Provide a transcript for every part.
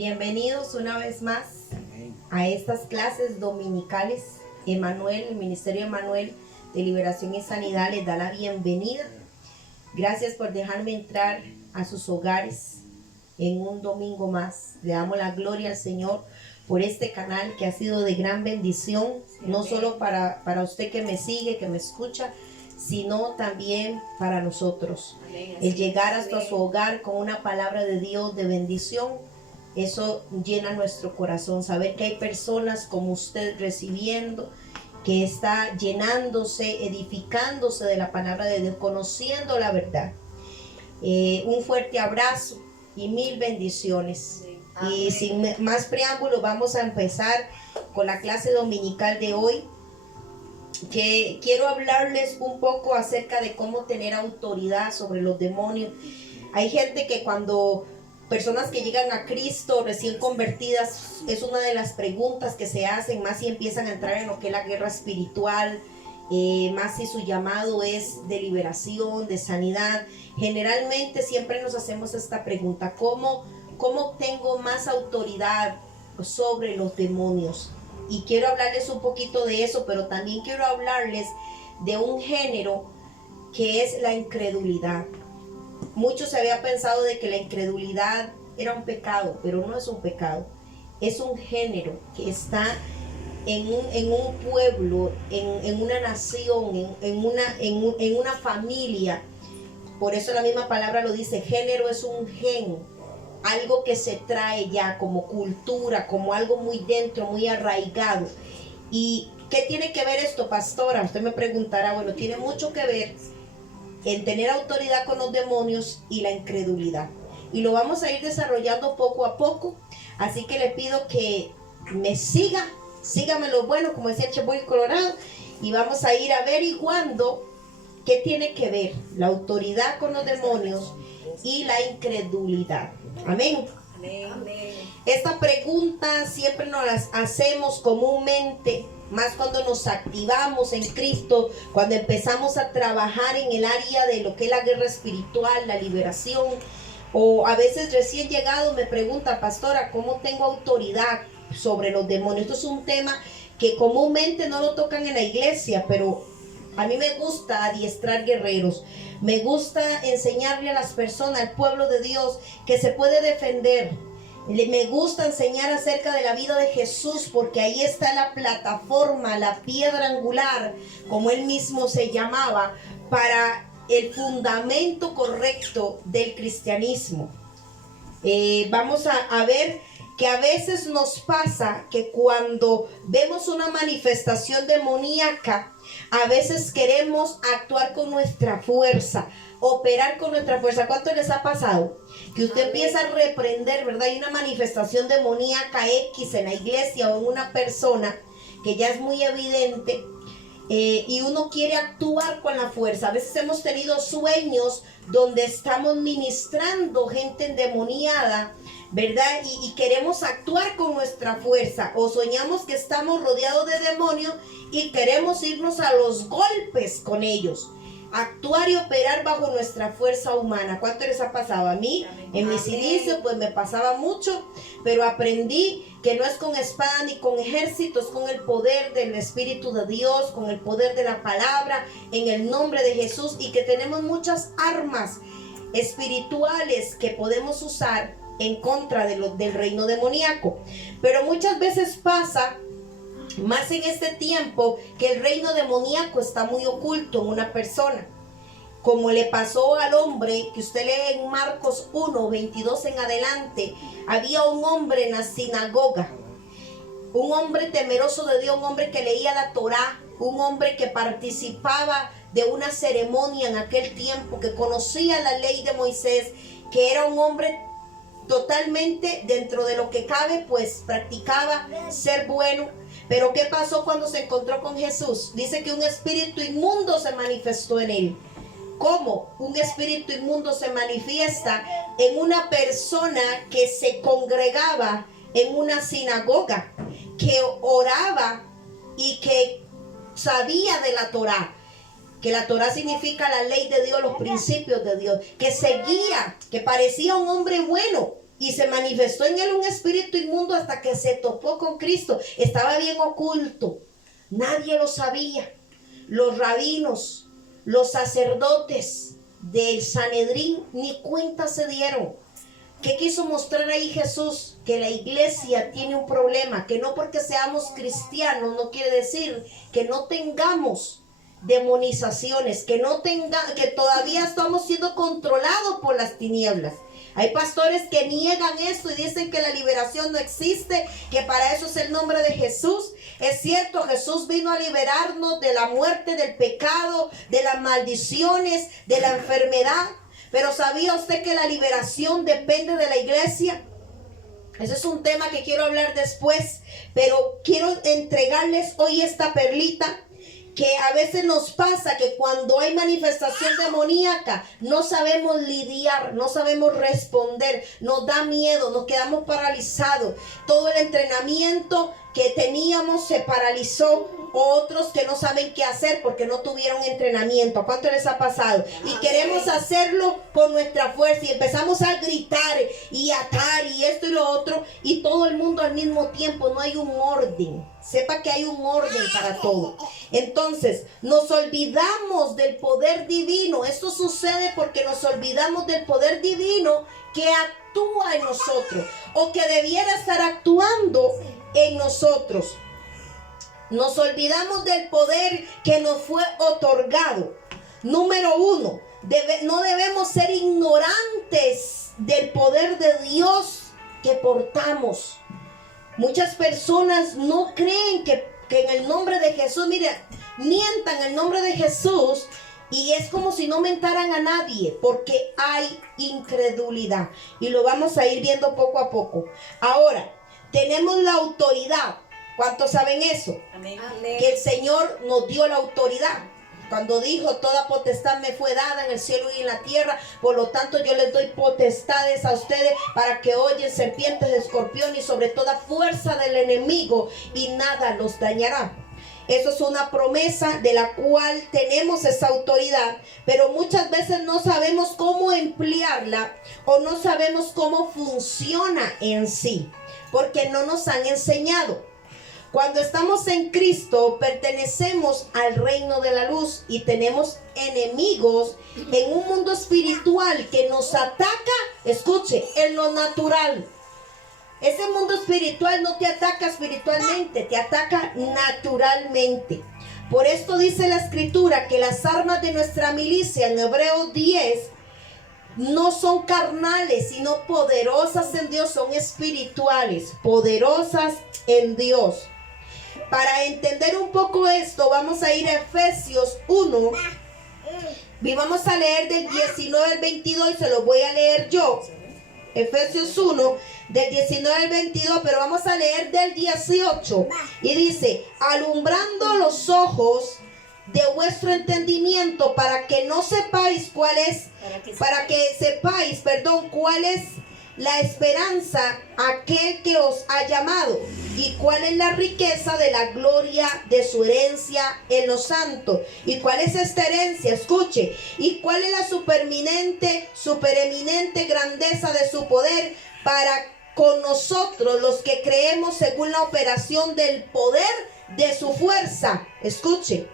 Bienvenidos una vez más a estas clases dominicales. Emanuel, el Ministerio Emanuel de Liberación y Sanidad les da la bienvenida. Gracias por dejarme entrar a sus hogares en un domingo más. Le damos la gloria al Señor por este canal que ha sido de gran bendición, no solo para usted que me sigue, que me escucha, sino también para nosotros. El llegar hasta su hogar con una palabra de Dios de bendición, eso llena nuestro corazón. Saber que hay personas como usted recibiendo, que está llenándose, edificándose de la palabra de Dios, conociendo la verdad. Un fuerte abrazo y mil bendiciones. Y sin más preámbulo, vamos a empezar con la clase dominical de hoy, que quiero hablarles un poco acerca de cómo tener autoridad sobre los demonios. Hay gente que personas que llegan a Cristo recién convertidas, es una de las preguntas que se hacen, más si empiezan a entrar en lo que es la guerra espiritual, más si su llamado es de liberación, de sanidad. Generalmente siempre nos hacemos esta pregunta: ¿cómo tengo más autoridad sobre los demonios? Y quiero hablarles un poquito de eso, pero también quiero hablarles de un género que es la incredulidad. Muchos se había pensado de que la incredulidad era un pecado, pero no es un pecado. Es un género que está en un pueblo, en una nación, en una familia. Por eso la misma palabra lo dice: género es un gen, algo que se trae ya como cultura, como algo muy dentro, muy arraigado. ¿Y qué tiene que ver esto, pastora? Usted me preguntará. Bueno, tiene mucho que ver en tener autoridad con los demonios y la incredulidad. Y lo vamos a ir desarrollando poco a poco. Así que le pido que me sígame lo bueno, como decía el Cheboy Colorado, y vamos a ir averiguando qué tiene que ver la autoridad con los demonios y la incredulidad. Amén. Esta pregunta siempre nos la hacemos comúnmente, más cuando nos activamos en Cristo, cuando empezamos a trabajar en el área de lo que es la guerra espiritual, la liberación. O a veces recién llegado me pregunta: pastora, ¿cómo tengo autoridad sobre los demonios? Esto es un tema que comúnmente no lo tocan en la iglesia, pero a mí me gusta adiestrar guerreros. Me gusta enseñarle a las personas, al pueblo de Dios, que se puede defender. Me gusta enseñar acerca de la vida de Jesús, porque ahí está la plataforma, la piedra angular, como él mismo se llamaba, para el fundamento correcto del cristianismo. Vamos a ver que a veces nos pasa que cuando vemos una manifestación demoníaca, a veces queremos actuar con nuestra fuerza, operar con nuestra fuerza. ¿Cuánto les ha pasado? Que usted empieza a reprender, ¿verdad? Hay una manifestación demoníaca X en la iglesia o en una persona que ya es muy evidente, y uno quiere actuar con la fuerza. A veces hemos tenido sueños donde estamos ministrando gente endemoniada, ¿verdad? Y queremos actuar con nuestra fuerza, o soñamos que estamos rodeados de demonios y queremos irnos a los golpes con ellos, actuar y operar bajo nuestra fuerza humana. ¿Cuánto les ha pasado? A mí, en mis inicios, pues me pasaba mucho, pero aprendí que no es con espada ni con ejércitos, con el poder del Espíritu de Dios, con el poder de la palabra, en el nombre de Jesús, y que tenemos muchas armas espirituales que podemos usar en contra del reino demoníaco. Pero muchas veces pasa, más en este tiempo, que el reino demoníaco está muy oculto en una persona, como le pasó al hombre que usted lee en Marcos 1:22 en adelante. Había un hombre en la sinagoga, un hombre temeroso de Dios, un hombre que leía la Torá, un hombre que participaba de una ceremonia en aquel tiempo, que conocía la ley de Moisés, que era un hombre totalmente dentro de lo que cabe, pues practicaba ser bueno. Pero ¿qué pasó cuando se encontró con Jesús? Dice que un espíritu inmundo se manifestó en él. ¿Cómo un espíritu inmundo se manifiesta en una persona que se congregaba en una sinagoga, que oraba y que sabía de la Torá? Que la Torá significa la ley de Dios, los principios de Dios, que seguía, que parecía un hombre bueno, y se manifestó en él un espíritu inmundo hasta que se topó con Cristo. Estaba bien oculto, nadie lo sabía. Los rabinos, los sacerdotes del Sanedrín ni cuenta se dieron. ¿Qué quiso mostrar ahí Jesús? Que la iglesia tiene un problema, que no porque seamos cristianos no quiere decir que no tengamos demonizaciones, que todavía estamos siendo controlados por las tinieblas. Hay pastores que niegan esto y dicen que la liberación no existe, que para eso es el nombre de Jesús. Es cierto, Jesús vino a liberarnos de la muerte, del pecado, de las maldiciones, de la enfermedad. Pero ¿sabía usted que la liberación depende de la iglesia? Ese es un tema que quiero hablar después, pero quiero entregarles hoy esta perlita. Que a veces nos pasa que cuando hay manifestación demoníaca no sabemos lidiar, no sabemos responder, nos da miedo, nos quedamos paralizados. Todo el entrenamiento que teníamos se paralizó. Otros que no saben qué hacer porque no tuvieron entrenamiento. ¿A cuánto les ha pasado? Y queremos hacerlo por nuestra fuerza y empezamos a gritar y atar y esto y lo otro, y todo el mundo al mismo tiempo. No hay un orden. Sepa que hay un orden para todo. Entonces nos olvidamos del poder divino. Esto sucede porque nos olvidamos del poder divino que actúa en nosotros, o que debiera estar actuando en nosotros. Nos olvidamos del poder que nos fue otorgado. Número 1, no debemos ser ignorantes del poder de Dios que portamos. Muchas personas no creen que en el nombre de Jesús, mire, mientan el nombre de Jesús y es como si no mentaran a nadie, porque hay incredulidad. Y lo vamos a ir viendo poco a poco. Ahora, tenemos la autoridad. ¿Cuántos saben eso? Amén. Que el Señor nos dio la autoridad. Cuando dijo, toda potestad me fue dada en el cielo y en la tierra, por lo tanto yo les doy potestades a ustedes para que hollen serpientes, escorpiones y sobre toda fuerza del enemigo y nada los dañará. Eso es una promesa de la cual tenemos esa autoridad, pero muchas veces no sabemos cómo emplearla o no sabemos cómo funciona en sí, porque no nos han enseñado. Cuando estamos en Cristo, pertenecemos al reino de la luz y tenemos enemigos en un mundo espiritual que nos ataca, escuche, en lo natural. Ese mundo espiritual no te ataca espiritualmente, te ataca naturalmente. Por esto dice la Escritura que las armas de nuestra milicia, en Hebreos 10, no son carnales, sino poderosas en Dios, son espirituales, poderosas en Dios. Para entender un poco esto, vamos a ir a Efesios 1 y vamos a leer del 19 al 22 y se lo voy a leer yo. Efesios 1, del 19 al 22, pero vamos a leer del 18. Y dice, alumbrando los ojos de vuestro entendimiento para que sepáis cuál es la esperanza aquel que os ha llamado y cuál es la riqueza de la gloria de su herencia en los santos y cuál es esta herencia, escuche, y cuál es la supereminente grandeza de su poder para con nosotros los que creemos según la operación del poder de su fuerza, escuche,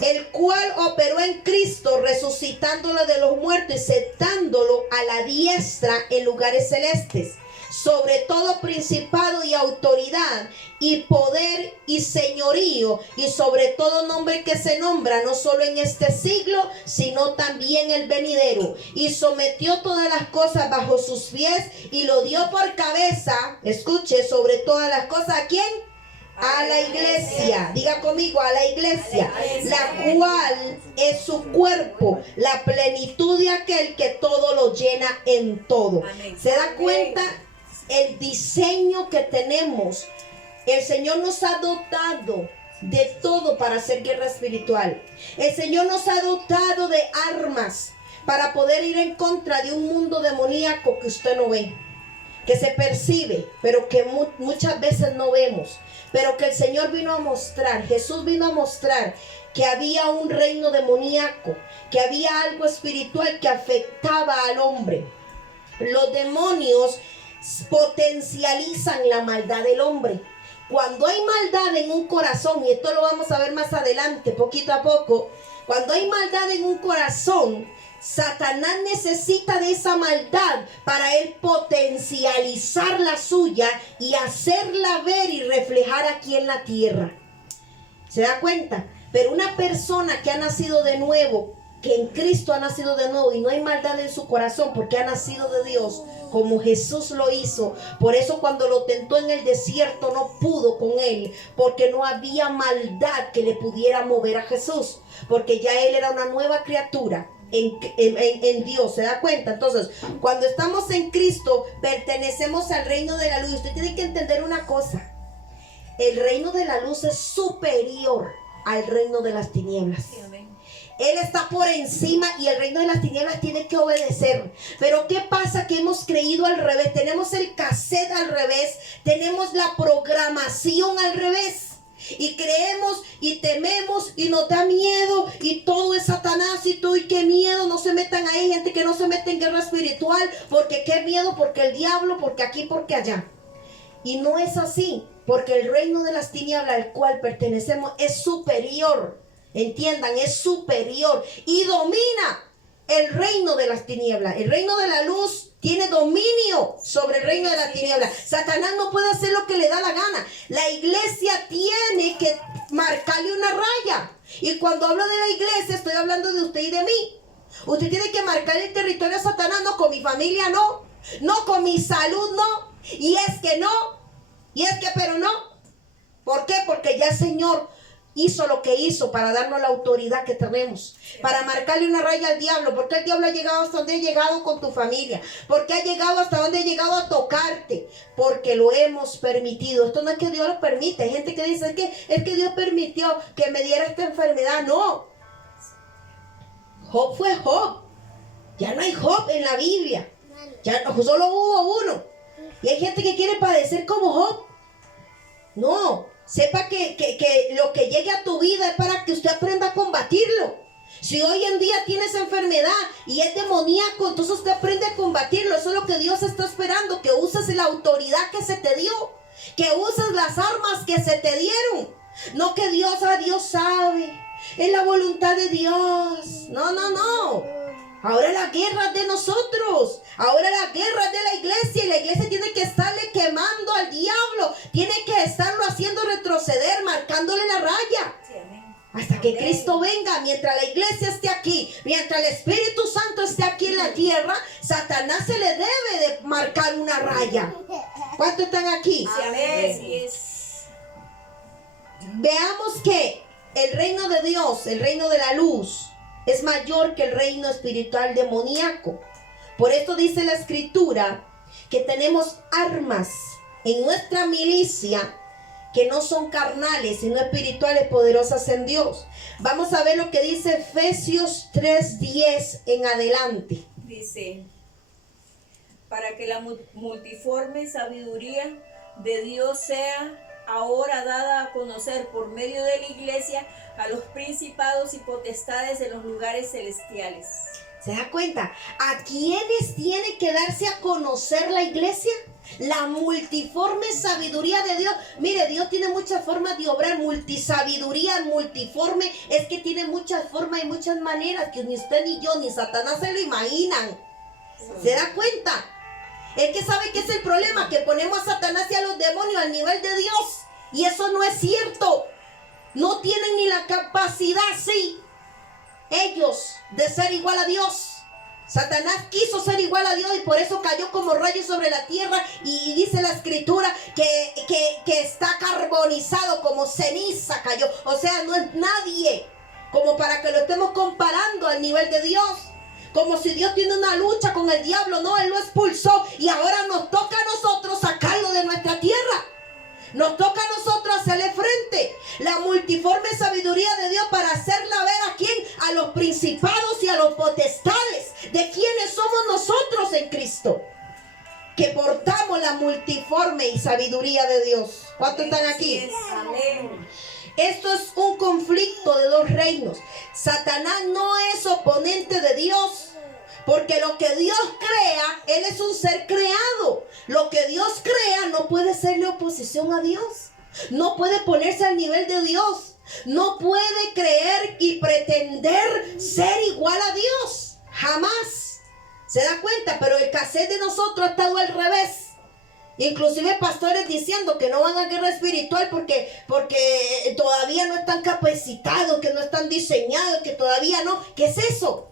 el cual operó en Cristo resucitándolo de los muertos y sentándolo a la diestra en lugares celestes, sobre todo principado y autoridad y poder y señorío y sobre todo nombre que se nombra no solo en este siglo sino también el venidero, y sometió todas las cosas bajo sus pies y lo dio por cabeza, escuche, sobre todas las cosas. ¿A quién? A la iglesia, diga conmigo, a la iglesia, la cual es su cuerpo, la plenitud de aquel que todo lo llena en todo. ¿Se da cuenta el diseño que tenemos? El Señor nos ha dotado de todo para hacer guerra espiritual. El Señor nos ha dotado de armas para poder ir en contra de un mundo demoníaco que usted no ve, que se percibe, pero que muchas veces no vemos. Pero que el Señor vino a mostrar, Jesús vino a mostrar que había un reino demoníaco, que había algo espiritual que afectaba al hombre. Los demonios potencializan la maldad del hombre. Cuando hay maldad en un corazón, y esto lo vamos a ver más adelante, poquito a poco, cuando hay maldad en un corazón, Satanás necesita de esa maldad para él potencializar la suya y hacerla ver y reflejar aquí en la tierra. ¿Se da cuenta? Pero una persona que ha nacido de nuevo, que en Cristo ha nacido de nuevo y no hay maldad en su corazón porque ha nacido de Dios, como Jesús lo hizo. Por eso cuando lo tentó en el desierto no pudo con él, porque no había maldad que le pudiera mover a Jesús, porque ya él era una nueva criatura en Dios. ¿Se da cuenta? Entonces, cuando estamos en Cristo, pertenecemos al reino de la luz. Usted tiene que entender una cosa: el reino de la luz es superior al reino de las tinieblas. Sí, amén. Él está por encima y el reino de las tinieblas tiene que obedecer. Pero ¿qué pasa? Que hemos creído al revés. Tenemos el cassette al revés. Tenemos la programación al revés. Y creemos y tememos y nos da miedo y todo es Satanás y todo, y qué miedo, no se metan ahí. Gente que no se mete en guerra espiritual porque qué miedo, porque el diablo, porque aquí, porque allá. Y no es así, porque el reino de las tinieblas al cual pertenecemos es superior. Entiendan, es superior y domina el reino de las tinieblas. El reino de la luz tiene dominio sobre el reino de las tinieblas. Satanás no puede hacer lo que le da la gana. La iglesia tiene que marcarle una raya. Y cuando hablo de la iglesia, estoy hablando de usted y de mí. Usted tiene que marcar el territorio a Satanás. No, con mi familia no. No, con mi salud no. Y es que no. Y es que pero no. ¿Por qué? Porque ya el Señor hizo lo que hizo para darnos la autoridad que tenemos, para marcarle una raya al diablo. Porque el diablo ha llegado hasta donde ha llegado con tu familia, porque ha llegado hasta donde ha llegado a tocarte, porque lo hemos permitido. Esto no es que Dios lo permite. Hay gente que dice es que Dios permitió que me diera esta enfermedad. No, Job fue Job. Ya no hay Job en la Biblia, ya solo hubo uno. Y hay gente que quiere padecer como Job. No. Sepa que lo que llegue a tu vida es para que usted aprenda a combatirlo. Si hoy en día tienes enfermedad y es demoníaco, entonces usted aprende a combatirlo. Eso es lo que Dios está esperando, que uses la autoridad que se te dio, que uses las armas que se te dieron. No que Dios sabe, es la voluntad de Dios. No. Ahora la guerra es de nosotros. Ahora la guerra es de la iglesia. Y la iglesia tiene que estarle quemando al diablo. Tiene que estarlo haciendo retroceder, marcándole la raya. Sí, hasta que Cristo venga. Mientras la iglesia esté aquí, mientras el Espíritu Santo esté aquí en la tierra, Satanás se le debe de marcar una raya. ¿Cuántos están aquí? Amén. Veamos que el reino de Dios, el reino de la luz, es mayor que el reino espiritual demoníaco. Por esto dice la Escritura que tenemos armas en nuestra milicia que no son carnales, sino espirituales, poderosas en Dios. Vamos a ver lo que dice Efesios 3:10 en adelante. Dice: para que la multiforme sabiduría de Dios sea ahora dada a conocer por medio de la iglesia a los principados y potestades de los lugares celestiales. ¿Se da cuenta? ¿A quiénes tiene que darse a conocer la iglesia? La multiforme sabiduría de Dios. Mire, Dios tiene muchas formas de obrar. Multisabiduría, multiforme, es que tiene muchas formas y muchas maneras que ni usted ni yo ni Satanás se lo imaginan. ¿Se da cuenta? Es que sabe que es el problema, que ponemos a Satanás y a los demonios al nivel de Dios. Y eso no es cierto. No tienen ni la capacidad, sí, ellos, de ser igual a Dios. Satanás quiso ser igual a Dios y por eso cayó como rayo sobre la tierra. Y dice la Escritura que está carbonizado, como ceniza cayó. O sea, no es nadie como para que lo estemos comparando al nivel de Dios. Como si Dios tiene una lucha con el diablo. No, Él lo expulsó y ahora nos toca a nosotros sacarlo de nuestra tierra. Nos toca a nosotros hacerle frente. La multiforme sabiduría de Dios para hacerla ver a quién, a los principados y a los potestades, de quienes somos nosotros en Cristo, que portamos la multiforme y sabiduría de Dios. ¿Cuántos están aquí? Amén. Esto es un conflicto de dos reinos. Satanás no es oponente de Dios, Porque lo que Dios crea, Él es un ser creado. Lo que Dios crea no puede serle oposición a Dios. No puede ponerse al nivel de Dios. No puede creer y pretender ser igual a Dios. Jamás. ¿Se da cuenta? Pero el cassette de nosotros ha estado al revés. Inclusive pastores diciendo que no van a guerra espiritual porque todavía no están capacitados, que no están diseñados, que todavía no. ¿Qué es eso?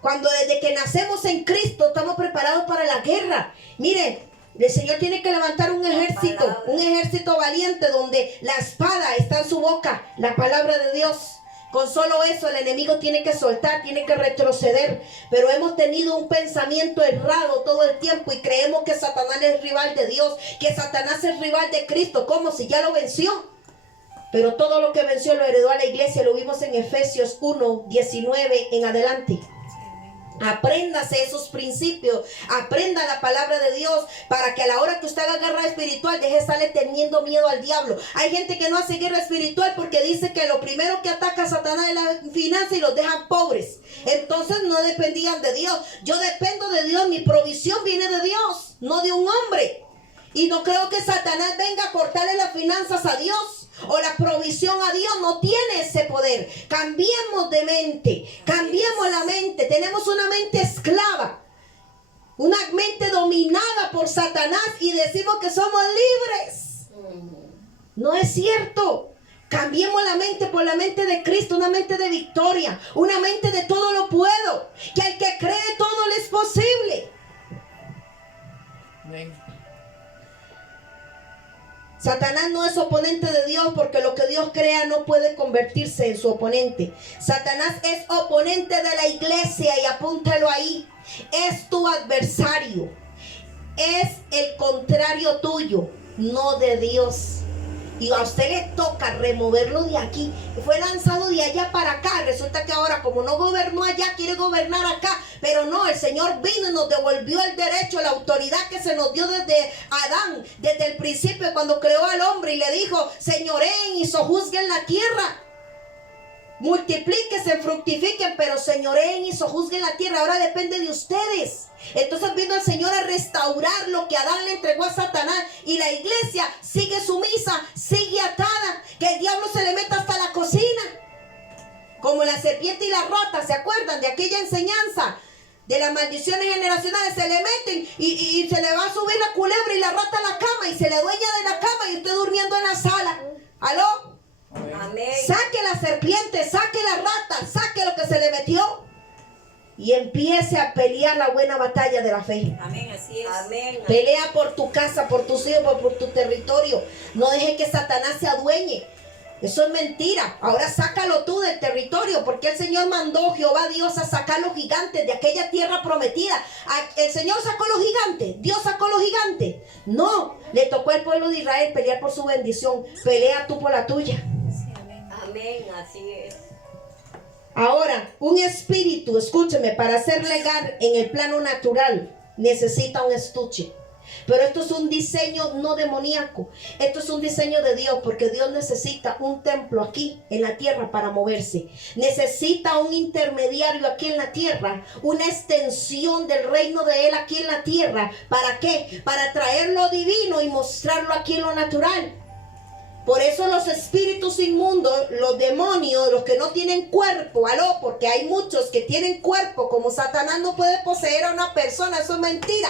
Cuando desde que nacemos en Cristo estamos preparados para la guerra. Miren, el Señor tiene que levantar un ejército valiente donde la espada está en su boca, la palabra de Dios. Con solo eso el enemigo tiene que soltar, tiene que retroceder. Pero hemos tenido un pensamiento errado todo el tiempo y creemos que Satanás es rival de Dios, que Satanás es rival de Cristo, como si ya lo venció. Pero todo lo que venció lo heredó a la iglesia, lo vimos en Efesios 1:19 en adelante. Apréndase esos principios, aprenda la palabra de Dios para que a la hora que usted haga guerra espiritual deje de estarle teniendo miedo al diablo. Hay gente que no hace guerra espiritual porque dice que lo primero que ataca a Satanás es la finanza y los dejan pobres. Entonces no dependían de Dios. Yo dependo de Dios, mi provisión viene de Dios, no de un hombre. Y no creo que Satanás venga a cortarle las finanzas a Dios o la provisión a Dios. No tiene ese poder. Cambiemos de mente, cambiemos la mente. Tenemos una mente esclava, una mente dominada por Satanás y decimos que somos libres. No es cierto. Cambiemos la mente por la mente de Cristo, una mente de victoria, una mente de todo lo puedo, que al que cree todo le es posible. Amén. Satanás no es oponente de Dios porque lo que Dios crea no puede convertirse en su oponente. Satanás es oponente de la iglesia y apúntalo ahí. Es tu adversario. Es el contrario tuyo, no de Dios. Y a usted le toca removerlo de aquí. Fue lanzado de allá para acá. Resulta que ahora como no gobernó allá, quiere gobernar acá. Pero no, el Señor vino y nos devolvió el derecho, la autoridad que se nos dio desde Adán, desde el principio cuando creó al hombre y le dijo, señoreen y sojuzguen la tierra. Multiplíquense, fructifiquen, pero señoreen y sojuzguen la tierra. Ahora depende de ustedes. Entonces vino el Señor a restaurar lo que Adán le entregó a Satanás. Y la iglesia sigue sumisa, sigue atada. Que el diablo se le meta hasta la cocina. Como la serpiente y la rata, ¿se acuerdan de aquella enseñanza? De las maldiciones generacionales, se le meten y se le va a subir la culebra y la rata a la cama. Y se le dueña de la cama y usted durmiendo en la sala. ¿Aló? Amén. Saque la serpiente, saque la rata, saque lo que se le metió y empiece a pelear la buena batalla de la fe. Amén, así es. Amén. Pelea por tu casa, por tus hijos, por tu territorio. No deje que Satanás se adueñe. Eso es mentira. Ahora sácalo tú del territorio, porque el Señor mandó, Jehová Dios, a sacar los gigantes de aquella tierra prometida. El Señor sacó los gigantes, Dios sacó los gigantes. No, le tocó al pueblo de Israel pelear por su bendición. Pelea tú por la tuya. Sí, amén. Amén, así es. Ahora, un espíritu, escúcheme, para ser legal en el plano natural necesita un estuche. Pero esto es un diseño no demoníaco. Esto es un diseño de Dios, porque Dios necesita un templo aquí en la tierra para moverse. Necesita un intermediario aquí en la tierra, una extensión del reino de Él aquí en la tierra. ¿Para qué? Para traer lo divino y mostrarlo aquí en lo natural. Por eso los espíritus inmundos, los demonios, los que no tienen cuerpo, aló, porque hay muchos que tienen cuerpo, como Satanás no puede poseer a una persona, eso es mentira.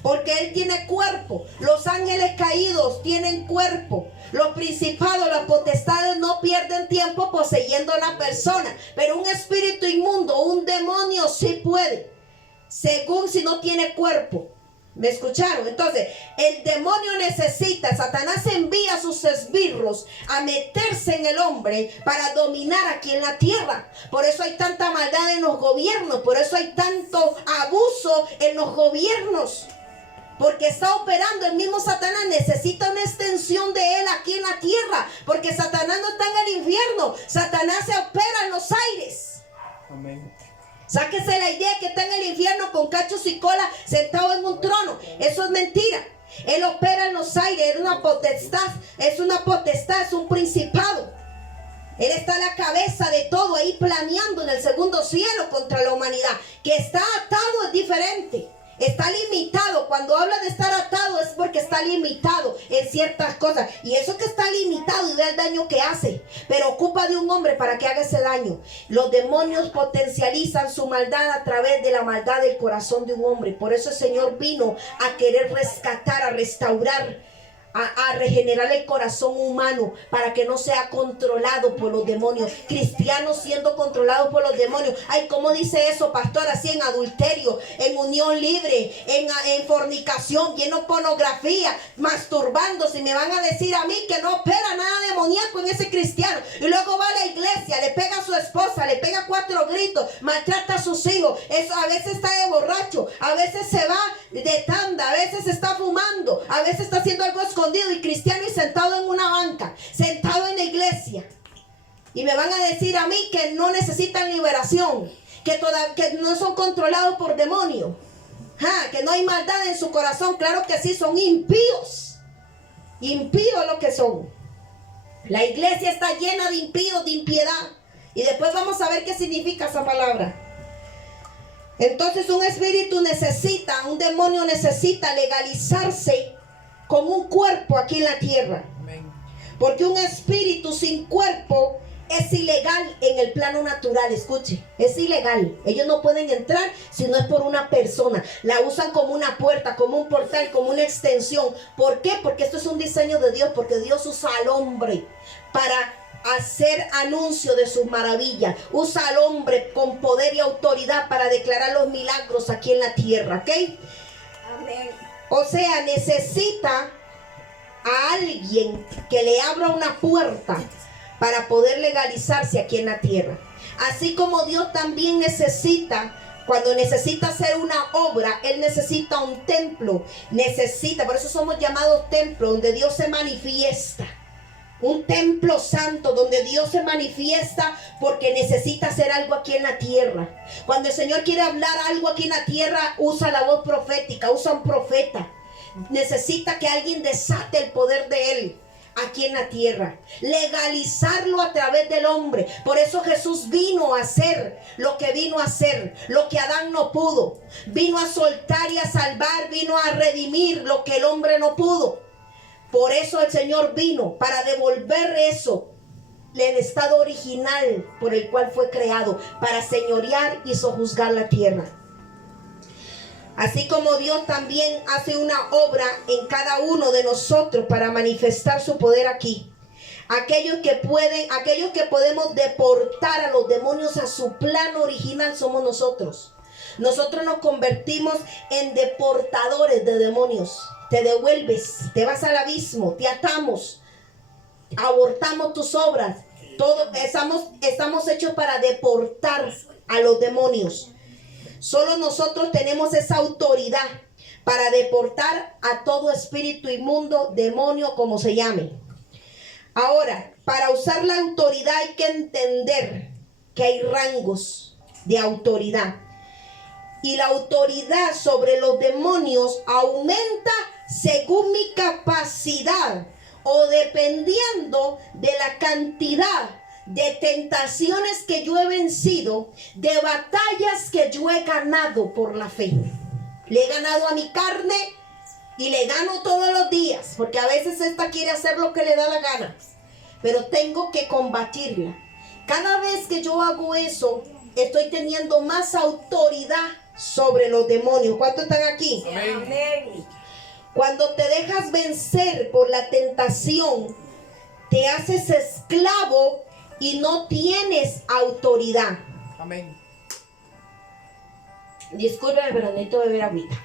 Porque Él tiene cuerpo. Los ángeles caídos tienen cuerpo. Los principados, las potestades no pierden tiempo poseyendo a una persona. Pero un espíritu inmundo, un demonio sí puede. Según si no tiene cuerpo. ¿Me escucharon? Entonces, el demonio necesita, Satanás envía a sus esbirros a meterse en el hombre para dominar aquí en la tierra. Por eso hay tanta maldad en los gobiernos. Por eso hay tanto abuso en los gobiernos. Porque está operando, el mismo Satanás necesita una extensión de él aquí en la tierra. Porque Satanás no está en el infierno. Satanás se opera en los aires. Amén. Sáquese la idea que está en el infierno con cachos y cola sentado en un trono. Eso es mentira. Él opera en los aires, es una potestad, es un principado. Él está a la cabeza de todo, ahí planeando en el segundo cielo contra la humanidad. Que está atado es diferente. Está limitado. Cuando habla de estar atado es porque está limitado en ciertas cosas. Y eso que está limitado y ve el daño que hace. Pero ocupa de un hombre para que haga ese daño. Los demonios potencializan su maldad a través de la maldad del corazón de un hombre. Por eso el Señor vino a querer rescatar, a restaurar, a regenerar el corazón humano para que no sea controlado por los demonios. Cristianos siendo controlados por los demonios. Ay, ¿cómo dice eso, pastor? Así en adulterio, en unión libre, en fornicación, lleno pornografía, masturbándose. Y me van a decir a mí que no opera nada demoníaco en ese cristiano. Y luego va a la iglesia, le pega a su esposa, le pega 4 gritos, maltrata a sus hijos. Eso a veces está de borracho, a veces se va de tanda, a veces está fumando, a veces está haciendo algo escondido y cristiano y sentado en una banca, sentado en la iglesia. Y me van a decir a mí que no necesitan liberación, que no son controlados por demonios, que no hay maldad en su corazón. Claro que sí, son impíos. Impíos lo que son. La iglesia está llena de impíos, de impiedad. Y después vamos a ver qué significa esa palabra. Entonces un demonio necesita legalizarse con un cuerpo aquí en la tierra. Amén. Porque un espíritu sin cuerpo es ilegal en el plano natural. Escuche, es ilegal. Ellos no pueden entrar si no es por una persona. La usan como una puerta, como un portal, como una extensión. ¿Por qué? Porque esto es un diseño de Dios. Porque Dios usa al hombre para hacer anuncio de sus maravillas. Usa al hombre con poder y autoridad para declarar los milagros aquí en la tierra. ¿Ok? Amén. O sea, necesita a alguien que le abra una puerta para poder legalizarse aquí en la tierra. Así como Dios también cuando necesita hacer una obra, Él necesita un templo. Por eso somos llamados templos, donde Dios se manifiesta. Un templo santo donde Dios se manifiesta porque necesita hacer algo aquí en la tierra. Cuando el Señor quiere hablar algo aquí en la tierra, usa la voz profética, usa un profeta. Necesita que alguien desate el poder de Él aquí en la tierra. Legalizarlo a través del hombre. Por eso Jesús vino a hacer lo que vino a hacer, lo que Adán no pudo. Vino a soltar y a salvar, vino a redimir lo que el hombre no pudo. Por eso el Señor vino para devolver eso, el estado original por el cual fue creado, para señorear y sojuzgar la tierra. Así como Dios también hace una obra en cada uno de nosotros para manifestar su poder aquí. Aquellos que podemos deportar a los demonios a su plano original somos nosotros. Nosotros nos convertimos en deportadores de demonios. Te devuelves, te vas al abismo, te atamos, abortamos tus obras. Todos estamos hechos para deportar a los demonios. Solo nosotros tenemos esa autoridad para deportar a todo espíritu inmundo, demonio, como se llame. Ahora, para usar la autoridad hay que entender que hay rangos de autoridad. Y la autoridad sobre los demonios aumenta según mi capacidad o dependiendo de la cantidad de tentaciones que yo he vencido, de batallas que yo he ganado por la fe. Le he ganado a mi carne y le gano todos los días, porque a veces esta quiere hacer lo que le da la gana, pero tengo que combatirla. Cada vez que yo hago eso, estoy teniendo más autoridad sobre los demonios. ¿Cuántos están aquí? Amén. Cuando te dejas vencer por la tentación, te haces esclavo y no tienes autoridad. Amén. Discúlpeme, pero necesito beber ahorita.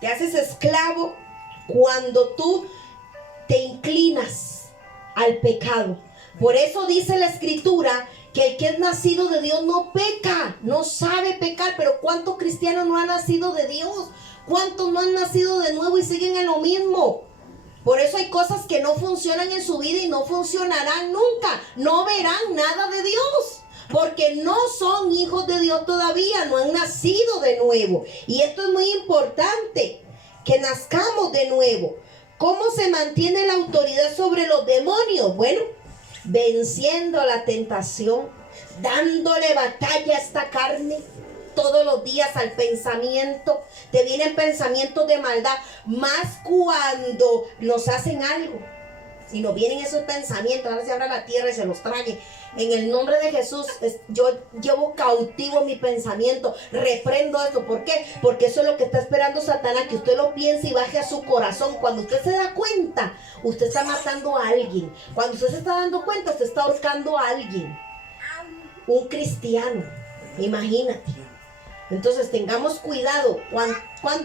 Te haces esclavo cuando tú te inclinas al pecado. Por eso dice la Escritura que el que es nacido de Dios no peca, no sabe pecar. Pero ¿cuántos cristianos no han nacido de Dios? ¿Cuántos no han nacido de nuevo y siguen en lo mismo? Por eso hay cosas que no funcionan en su vida y no funcionarán nunca. No verán nada de Dios, porque no son hijos de Dios todavía, no han nacido de nuevo. Y esto es muy importante, que nazcamos de nuevo. ¿Cómo se mantiene la autoridad sobre los demonios? Bueno, venciendo la tentación, dándole batalla a esta carne todos los días al pensamiento. Te vienen pensamientos de maldad, más cuando nos hacen algo. Si nos vienen esos pensamientos, ahora se abra la tierra y se los trague. En el nombre de Jesús, yo llevo cautivo mi pensamiento, reprendo esto. ¿Por qué? Porque eso es lo que está esperando Satanás, que usted lo piense y baje a su corazón. Cuando usted se da cuenta, usted está matando a alguien. Cuando usted se está dando cuenta, usted está ahorcando a alguien. Un cristiano, imagínate. Entonces tengamos cuidado.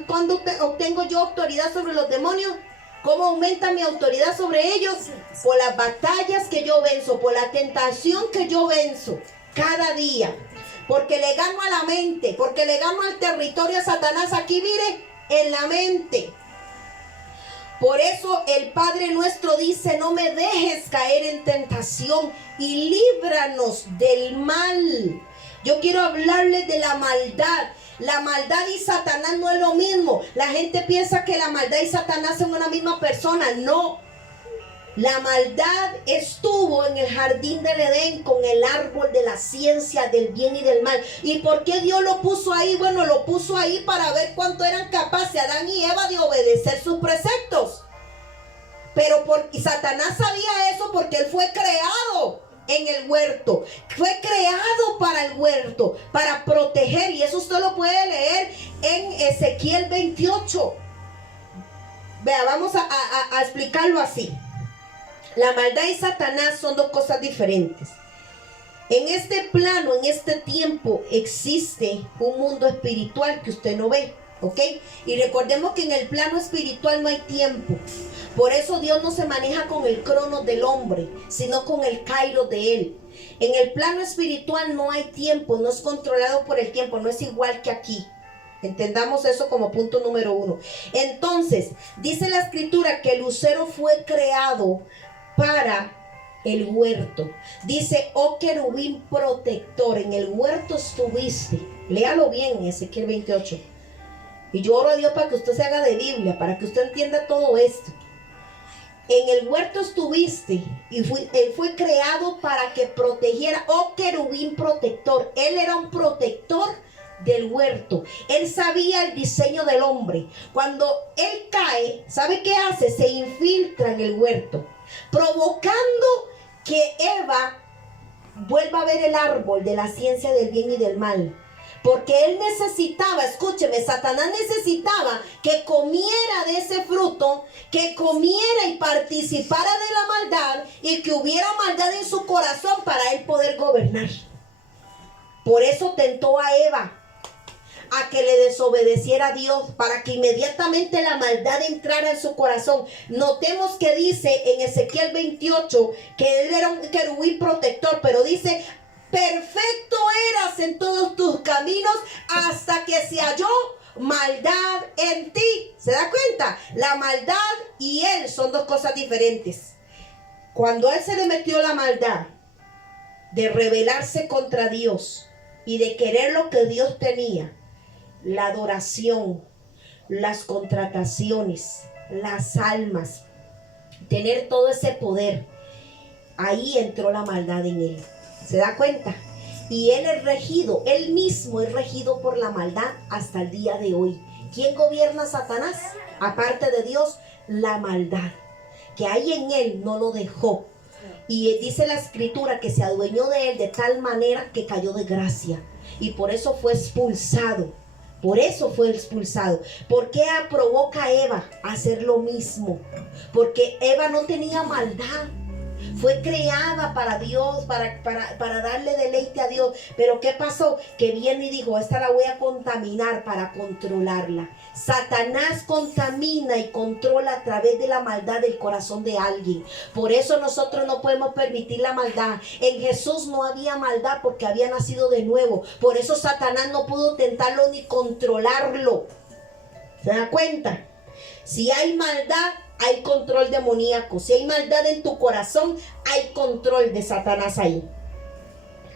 ¿Cuándo obtengo yo autoridad sobre los demonios? ¿Cómo aumenta mi autoridad sobre ellos? Por las batallas que yo venzo, por la tentación que yo venzo cada día. Porque le gano a la mente, porque le gano al territorio a Satanás. Aquí mire, en la mente. Por eso el Padre nuestro dice: no me dejes caer en tentación y líbranos del mal. Yo quiero hablarles de la maldad. La maldad y Satanás no es lo mismo. La gente piensa que la maldad y Satanás son una misma persona. No. La maldad estuvo en el jardín del Edén con el árbol de la ciencia del bien y del mal. ¿Y por qué Dios lo puso ahí? Bueno, lo puso ahí para ver cuánto eran capaces Adán y Eva de obedecer sus preceptos. Pero Satanás sabía eso porque él fue creado en el huerto. Fue creado para el huerto, para proteger. Y eso usted lo puede leer en Ezequiel 28. Vea, vamos a explicarlo así. La maldad y Satanás son dos cosas diferentes. En este plano, en este tiempo, existe un mundo espiritual que usted no ve, ¿ok? Y recordemos que en el plano espiritual no hay tiempo. Por eso Dios no se maneja con el cronos del hombre, sino con el kairos de él. En el plano espiritual no hay tiempo, no es controlado por el tiempo, no es igual que aquí. Entendamos eso como punto número 1. Entonces, dice la escritura que el lucero fue creado para el huerto. Dice: oh querubín protector, en el huerto estuviste. Léalo bien en Ezequiel 28. Y yo oro a Dios para que usted se haga de Biblia, para que usted entienda todo esto. En el huerto estuviste y él fue creado para que protegiera. Oh querubín protector. Él era un protector del huerto. Él sabía el diseño del hombre. Cuando él cae, ¿sabe qué hace? Se infiltra en el huerto, provocando que Eva vuelva a ver el árbol de la ciencia del bien y del mal. Porque él necesitaba, escúcheme, Satanás necesitaba que comiera de ese fruto, que comiera y participara de la maldad, y que hubiera maldad en su corazón para él poder gobernar. Por eso tentó a Eva a que le desobedeciera a Dios, para que inmediatamente la maldad entrara en su corazón. Notemos que dice en Ezequiel 28 que él era un querubín protector, pero dice: perfecto eras en todos tus caminos hasta que se halló maldad en ti. ¿Se da cuenta? La maldad y él son dos cosas diferentes. Cuando a él se le metió la maldad de rebelarse contra Dios y de querer lo que Dios tenía, la adoración, las contrataciones, las almas, tener todo ese poder, ahí entró la maldad en él. ¿Se da cuenta? Y él es regido, él mismo es regido por la maldad hasta el día de hoy. ¿Quién gobierna a Satanás? Aparte de Dios, la maldad que hay en él no lo dejó. Y dice la escritura que se adueñó de él de tal manera que cayó de gracia. Y por eso fue expulsado. Por eso fue expulsado. ¿Por qué provoca a Eva a hacer lo mismo? Porque Eva no tenía maldad. Fue creada para Dios, para darle deleite a Dios. Pero ¿qué pasó? Que viene y dijo: esta la voy a contaminar para controlarla. Satanás contamina y controla a través de la maldad del corazón de alguien. Por eso nosotros no podemos permitir la maldad. En Jesús no había maldad porque había nacido de nuevo. Por eso Satanás no pudo tentarlo ni controlarlo. ¿Se da cuenta? Si hay maldad, hay control demoníaco. Si hay maldad en tu corazón, hay control de Satanás ahí.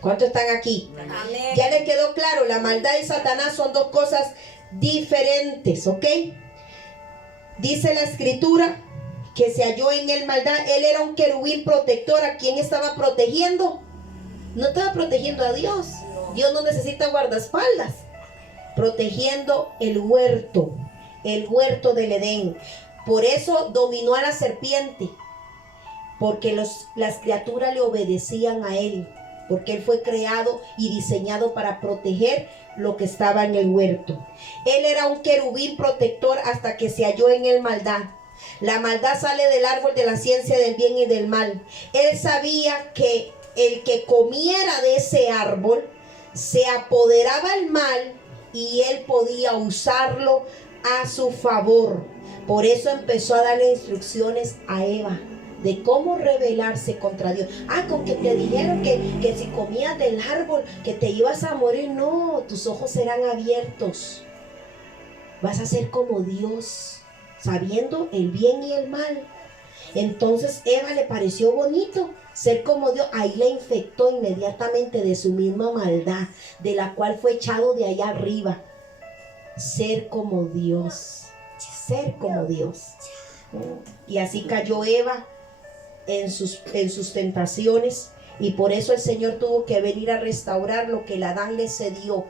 ¿Cuántos están aquí? Amén. Ya les quedó claro, la maldad y Satanás son dos cosas diferentes, ¿ok? Dice la escritura que se halló en él maldad. Él era un querubín protector. ¿A quién estaba protegiendo? No estaba protegiendo a Dios. Dios no necesita guardaespaldas. Protegiendo el huerto del Edén. Por eso dominó a la serpiente, porque las criaturas le obedecían a él, porque él fue creado y diseñado para proteger lo que estaba en el huerto. Él era un querubín protector hasta que se halló en él maldad. La maldad sale del árbol de la ciencia del bien y del mal. Él sabía que el que comiera de ese árbol se apoderaba el mal y él podía usarlo a su favor. Por eso empezó a darle instrucciones a Eva de cómo rebelarse contra Dios. Con que te dijeron que si comías del árbol que te ibas a morir. No, tus ojos serán abiertos. Vas a ser como Dios, sabiendo el bien y el mal. Entonces Eva le pareció bonito ser como Dios. Ahí la infectó inmediatamente de su misma maldad, de la cual fue echado de allá arriba. Ser como Dios. Ser como Dios. Y así cayó Eva en sus tentaciones, y por eso el Señor tuvo que venir a restaurar lo que el Adán le cedió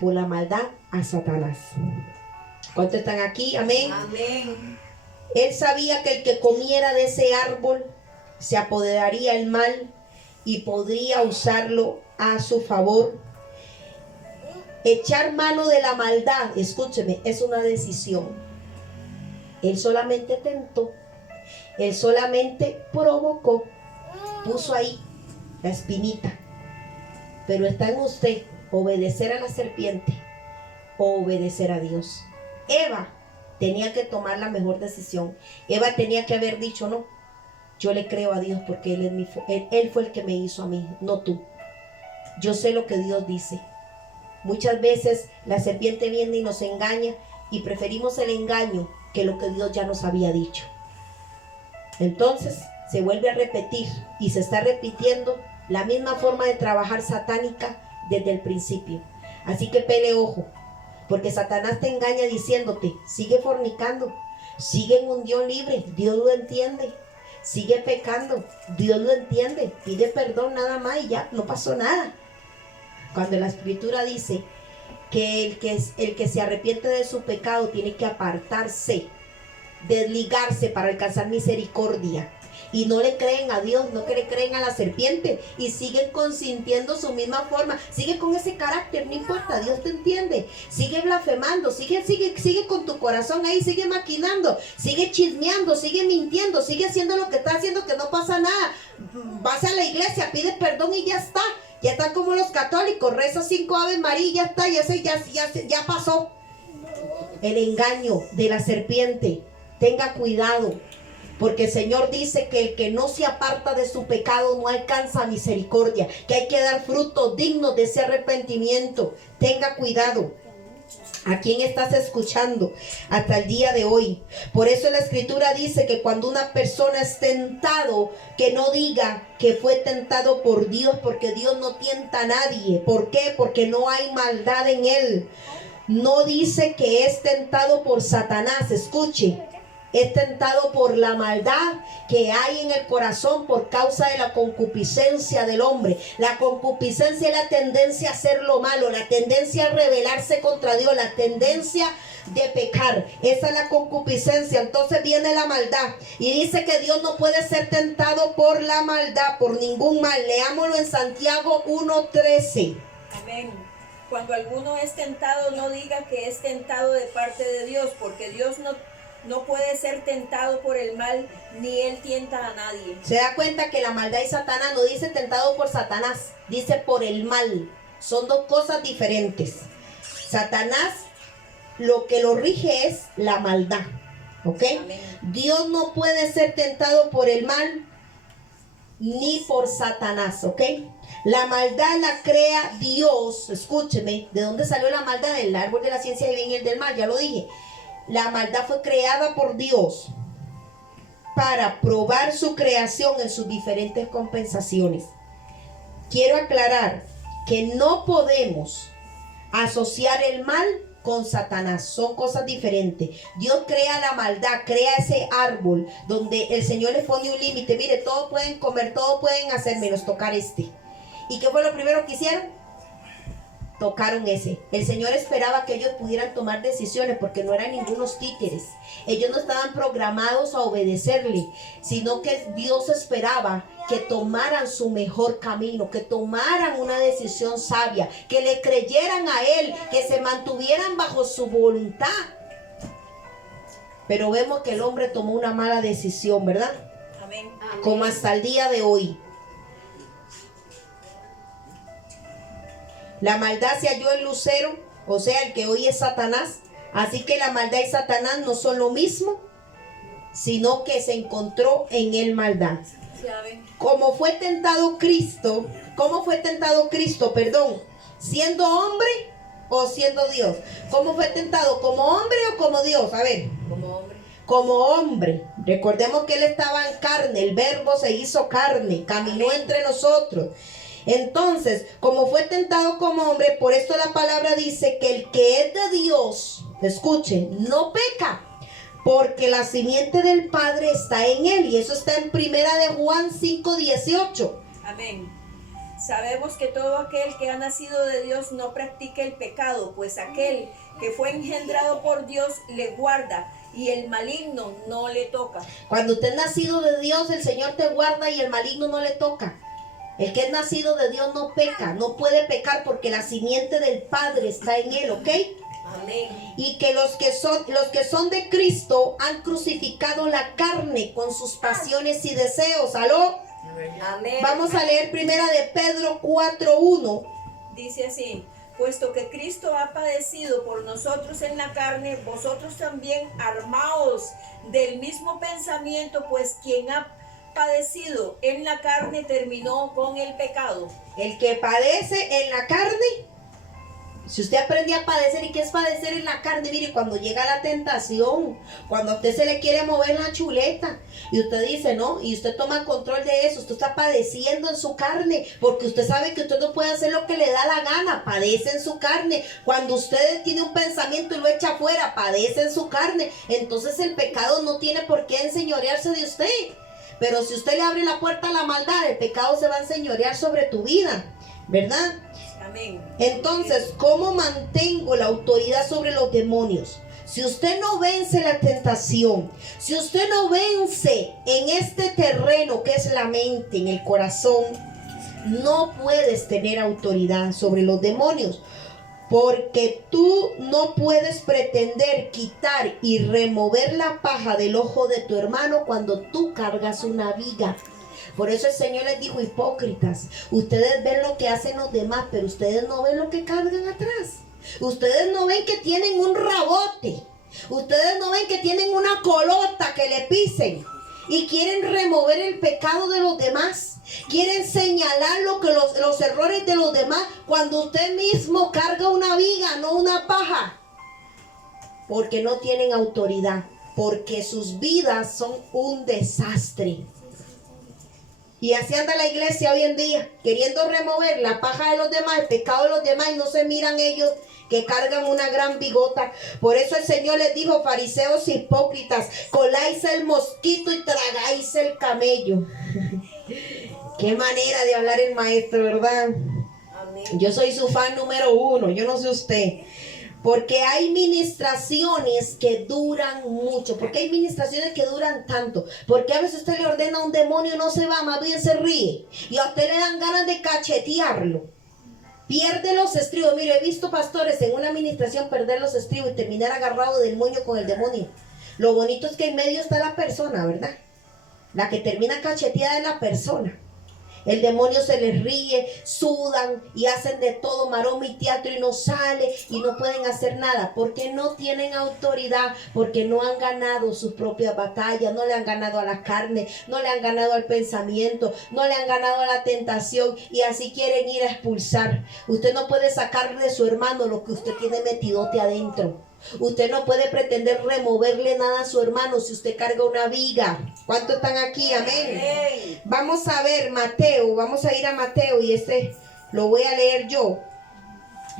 por la maldad a Satanás. ¿Cuántos están aquí? Amén. Amén. Él sabía que el que comiera de ese árbol se apoderaría el mal y podría usarlo a su favor. Echar mano de la maldad, escúcheme, es una decisión. Él solamente tentó, él solamente provocó, puso ahí la espinita. Pero está en usted obedecer a la serpiente o obedecer a Dios. Eva tenía que tomar la mejor decisión. Eva tenía que haber dicho: no, yo le creo a Dios porque Él fue el que me hizo a mí, no tú. Yo sé lo que Dios dice. Muchas veces la serpiente viene y nos engaña y preferimos el engaño que lo que Dios ya nos había dicho. Entonces se vuelve a repetir y se está repitiendo la misma forma de trabajar satánica desde el principio. Así que pele ojo, porque Satanás te engaña diciéndote: sigue fornicando, sigue en unión libre, Dios lo entiende. Sigue pecando, Dios lo entiende. Pide perdón nada más y ya, no pasó nada. Cuando la Escritura dice que el que se arrepiente de su pecado tiene que apartarse, desligarse para alcanzar misericordia. Y no le creen a Dios, no le creen a la serpiente y siguen consintiendo su misma forma. Sigue con ese carácter, no importa, Dios te entiende. Sigue blasfemando, sigue con tu corazón ahí, sigue maquinando, sigue chismeando, sigue mintiendo, sigue haciendo lo que está haciendo, que no pasa nada. Vas a la iglesia, pide perdón y ya está. Ya están como los católicos, reza 5 Ave María y ya está, ya pasó. El engaño de la serpiente, tenga cuidado, porque el Señor dice que el que no se aparta de su pecado no alcanza misericordia, que hay que dar frutos dignos de ese arrepentimiento. Tenga cuidado. ¿A quién estás escuchando hasta el día de hoy? Por eso la Escritura dice que cuando una persona es tentado, que no diga que fue tentado por Dios, porque Dios no tienta a nadie. ¿Por qué? Porque no hay maldad en él. No dice que es tentado por Satanás. Escuche. Es tentado por la maldad que hay en el corazón por causa de la concupiscencia del hombre. La concupiscencia es la tendencia a hacer lo malo, la tendencia a rebelarse contra Dios, la tendencia de pecar. Esa es la concupiscencia. Entonces viene la maldad y dice que Dios no puede ser tentado por la maldad, por ningún mal. Leámoslo en Santiago 1:13. Amén. Cuando alguno es tentado, no diga que es tentado de parte de Dios, porque Dios no puede ser tentado por el mal, ni él tienta a nadie. Se da cuenta que la maldad y Satanás no dice tentado por Satanás, dice por el mal. Son dos cosas diferentes. Satanás lo que lo rige es la maldad, ¿ok? Amén. Dios no puede ser tentado por el mal ni por Satanás, ¿ok? La maldad la crea Dios. Escúcheme, ¿de dónde salió la maldad? Del árbol de la ciencia del bien y el del mal, ya lo dije. La maldad fue creada por Dios para probar su creación en sus diferentes compensaciones. Quiero aclarar que no podemos asociar el mal con Satanás. Son cosas diferentes. Dios crea la maldad, crea ese árbol donde el Señor le pone un límite. Mire, todos pueden comer, todos pueden hacer menos tocar este. ¿Y qué fue lo primero que hicieron? Tocaron ese. El Señor esperaba que ellos pudieran tomar decisiones porque no eran ningunos títeres. Ellos no estaban programados a obedecerle, sino que Dios esperaba que tomaran su mejor camino, que tomaran una decisión sabia, que le creyeran a Él, que se mantuvieran bajo su voluntad. Pero vemos que el hombre tomó una mala decisión, ¿verdad? Amén. Como hasta el día de hoy. La maldad se halló en Lucero, o sea, el que hoy es Satanás. Así que la maldad y Satanás no son lo mismo, sino que se encontró en él maldad. Como fue tentado Cristo, siendo hombre o siendo Dios. ¿Cómo fue tentado? ¿Como hombre o como Dios? A ver. Como hombre. Como hombre. Recordemos que él estaba en carne, el verbo se hizo carne, caminó entre nosotros. Entonces, como fue tentado como hombre, por esto la palabra dice que el que es de Dios, escuchen, no peca, porque la simiente del Padre está en él. Y eso está en 1 de Juan 5:18. Amén. Sabemos que todo aquel que ha nacido de Dios no practica el pecado, pues aquel que fue engendrado por Dios le guarda y el maligno no le toca. Cuando usted es nacido de Dios, el Señor te guarda y el maligno no le toca. El que es nacido de Dios no peca, no puede pecar porque la simiente del Padre está en él, ¿ok? Amén. Y que los que son de Cristo han crucificado la carne con sus pasiones y deseos. ¿Aló? Amén. Vamos a leer 1 de Pedro 4:1. Dice así: puesto que Cristo ha padecido por nosotros en la carne, vosotros también armaos del mismo pensamiento, pues quien ha padecido en la carne terminó con el pecado. El que padece en la carne, si usted aprende a padecer, ¿y qué es padecer en la carne? Mire, cuando llega la tentación, cuando a usted se le quiere mover la chuleta y usted dice no, y usted toma control de eso, usted está padeciendo en su carne, porque usted sabe que usted no puede hacer lo que le da la gana, padece en su carne. Cuando usted tiene un pensamiento y lo echa afuera, padece en su carne. Entonces el pecado no tiene por qué enseñorearse de usted. Pero si usted le abre la puerta a la maldad, el pecado se va a enseñorear sobre tu vida, ¿verdad? Amén. Entonces, ¿cómo mantengo la autoridad sobre los demonios? Si usted no vence la tentación, si usted no vence en este terreno que es la mente, en el corazón, no puedes tener autoridad sobre los demonios. Porque tú no puedes pretender quitar y remover la paja del ojo de tu hermano cuando tú cargas una viga. Por eso el Señor les dijo: hipócritas, ustedes ven lo que hacen los demás, pero ustedes no ven lo que cargan atrás. Ustedes no ven que tienen un rabote. Ustedes no ven que tienen una colota que le pisen. Y quieren remover el pecado de los demás. Quieren señalar los errores de los demás cuando usted mismo carga una viga, no una paja. Porque no tienen autoridad. Porque sus vidas son un desastre. Y así anda la iglesia hoy en día, queriendo remover la paja de los demás, el pecado de los demás, y no se miran ellos que cargan una gran bigota. Por eso el Señor les dijo: fariseos hipócritas, coláis el mosquito y tragáis el camello. Qué manera de hablar el maestro, ¿verdad? Amén. Yo soy su fan número 1, yo no sé usted. Porque hay ministraciones que duran mucho. ¿Por qué hay ministraciones que duran tanto? Porque a veces usted le ordena a un demonio y no se va, más bien se ríe. Y a usted le dan ganas de cachetearlo. Pierde los estribos. Mire, he visto pastores en una administración perder los estribos y terminar agarrado del moño con el demonio. Lo bonito es que en medio está la persona, ¿verdad? La que termina cacheteada es la persona. El demonio se les ríe, sudan y hacen de todo, maroma y teatro, y no sale y no pueden hacer nada porque no tienen autoridad, porque no han ganado sus propias batallas, no le han ganado a la carne, no le han ganado al pensamiento, no le han ganado a la tentación, y así quieren ir a expulsar. Usted no puede sacar de su hermano lo que usted tiene metidote adentro. Usted no puede pretender removerle nada a su hermano si usted carga una viga. ¿Cuántos están aquí? Amén. Vamos a ver Mateo, vamos a ir a Mateo, y este lo voy a leer yo.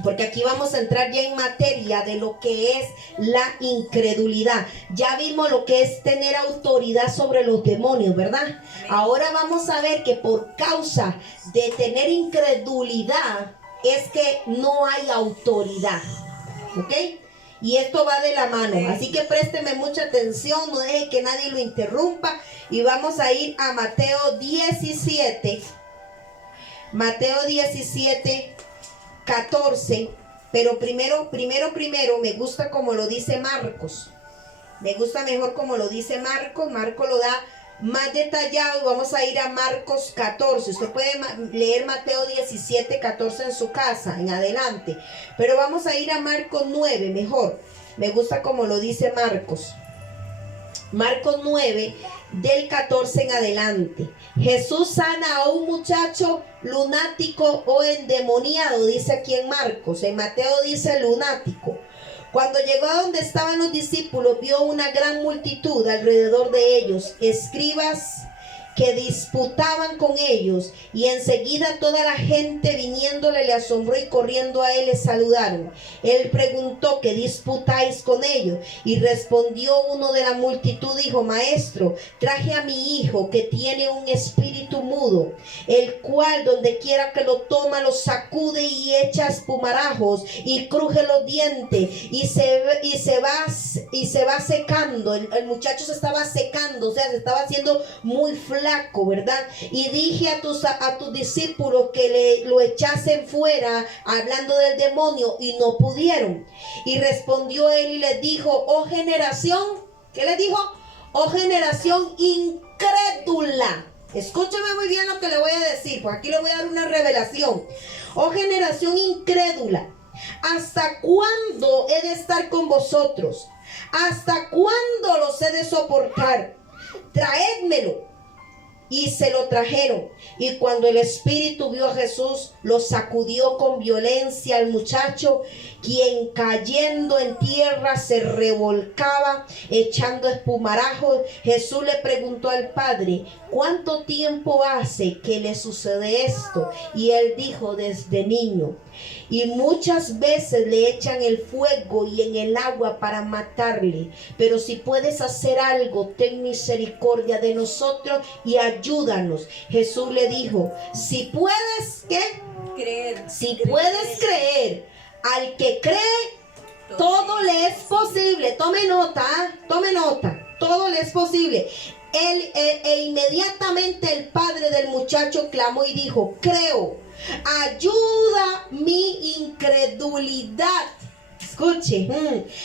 porque aquí vamos a entrar ya en materia de lo que es la incredulidad. Ya vimos lo que es tener autoridad sobre los demonios, ¿verdad? Ahora vamos a ver que por causa de tener incredulidad es que no hay autoridad, ¿ok? Y esto va de la mano, así que présteme mucha atención, no deje que nadie lo interrumpa. Y vamos a ir a Mateo 17. Mateo 17, 14, pero primero, me gusta como lo dice Marcos. Me gusta mejor como lo dice Marcos. Marcos lo da más detallado y vamos a ir a Marcos 14. Usted puede leer Mateo 17, 14 en su casa, en adelante. Pero vamos a ir a Marcos 9, mejor. Me gusta como lo dice Marcos. Marcos 9, del 14 en adelante. Jesús sana a un muchacho lunático o endemoniado, dice aquí en Marcos. En Mateo dice lunático. Cuando llegó a donde estaban los discípulos, vio una gran multitud alrededor de ellos, escribas que disputaban con ellos, y enseguida toda la gente viniéndole le asombró y corriendo a él le saludaron. Él preguntó: ¿qué disputáis con ellos? Y respondió uno de la multitud, dijo: Maestro, traje a mi hijo que tiene un espíritu mudo, el cual donde quiera que lo toma lo sacude y echa espumarajos y cruje los dientes y se va secando. El muchacho se estaba secando, o sea, se estaba haciendo muy flaco, ¿verdad? Y dije a tus discípulos que lo echasen fuera, hablando del demonio, y no pudieron. Y respondió él y les dijo: oh generación, ¿qué les dijo? Oh generación incrédula. Escúcheme muy bien lo que le voy a decir, pues aquí le voy a dar una revelación. Oh generación incrédula, ¿hasta cuándo he de estar con vosotros? ¿Hasta cuándo los he de soportar? Traédmelo. Y se lo trajeron. Y cuando el espíritu vio a Jesús, lo sacudió con violencia al muchacho, quien cayendo en tierra se revolcaba, echando espumarajos. Jesús le preguntó al padre: ¿cuánto tiempo hace que le sucede esto? Y él dijo: desde niño. Y muchas veces le echan el fuego y en el agua para matarle. Pero si puedes hacer algo, ten misericordia de nosotros y ayúdanos. Jesús le dijo: si puedes, ¿qué? Creer. Si puedes creer, al que cree, todo le es posible. Tome nota, tome nota. Todo le es posible. Inmediatamente el padre del muchacho clamó y dijo: creo, ayuda mi incredulidad. Escuche.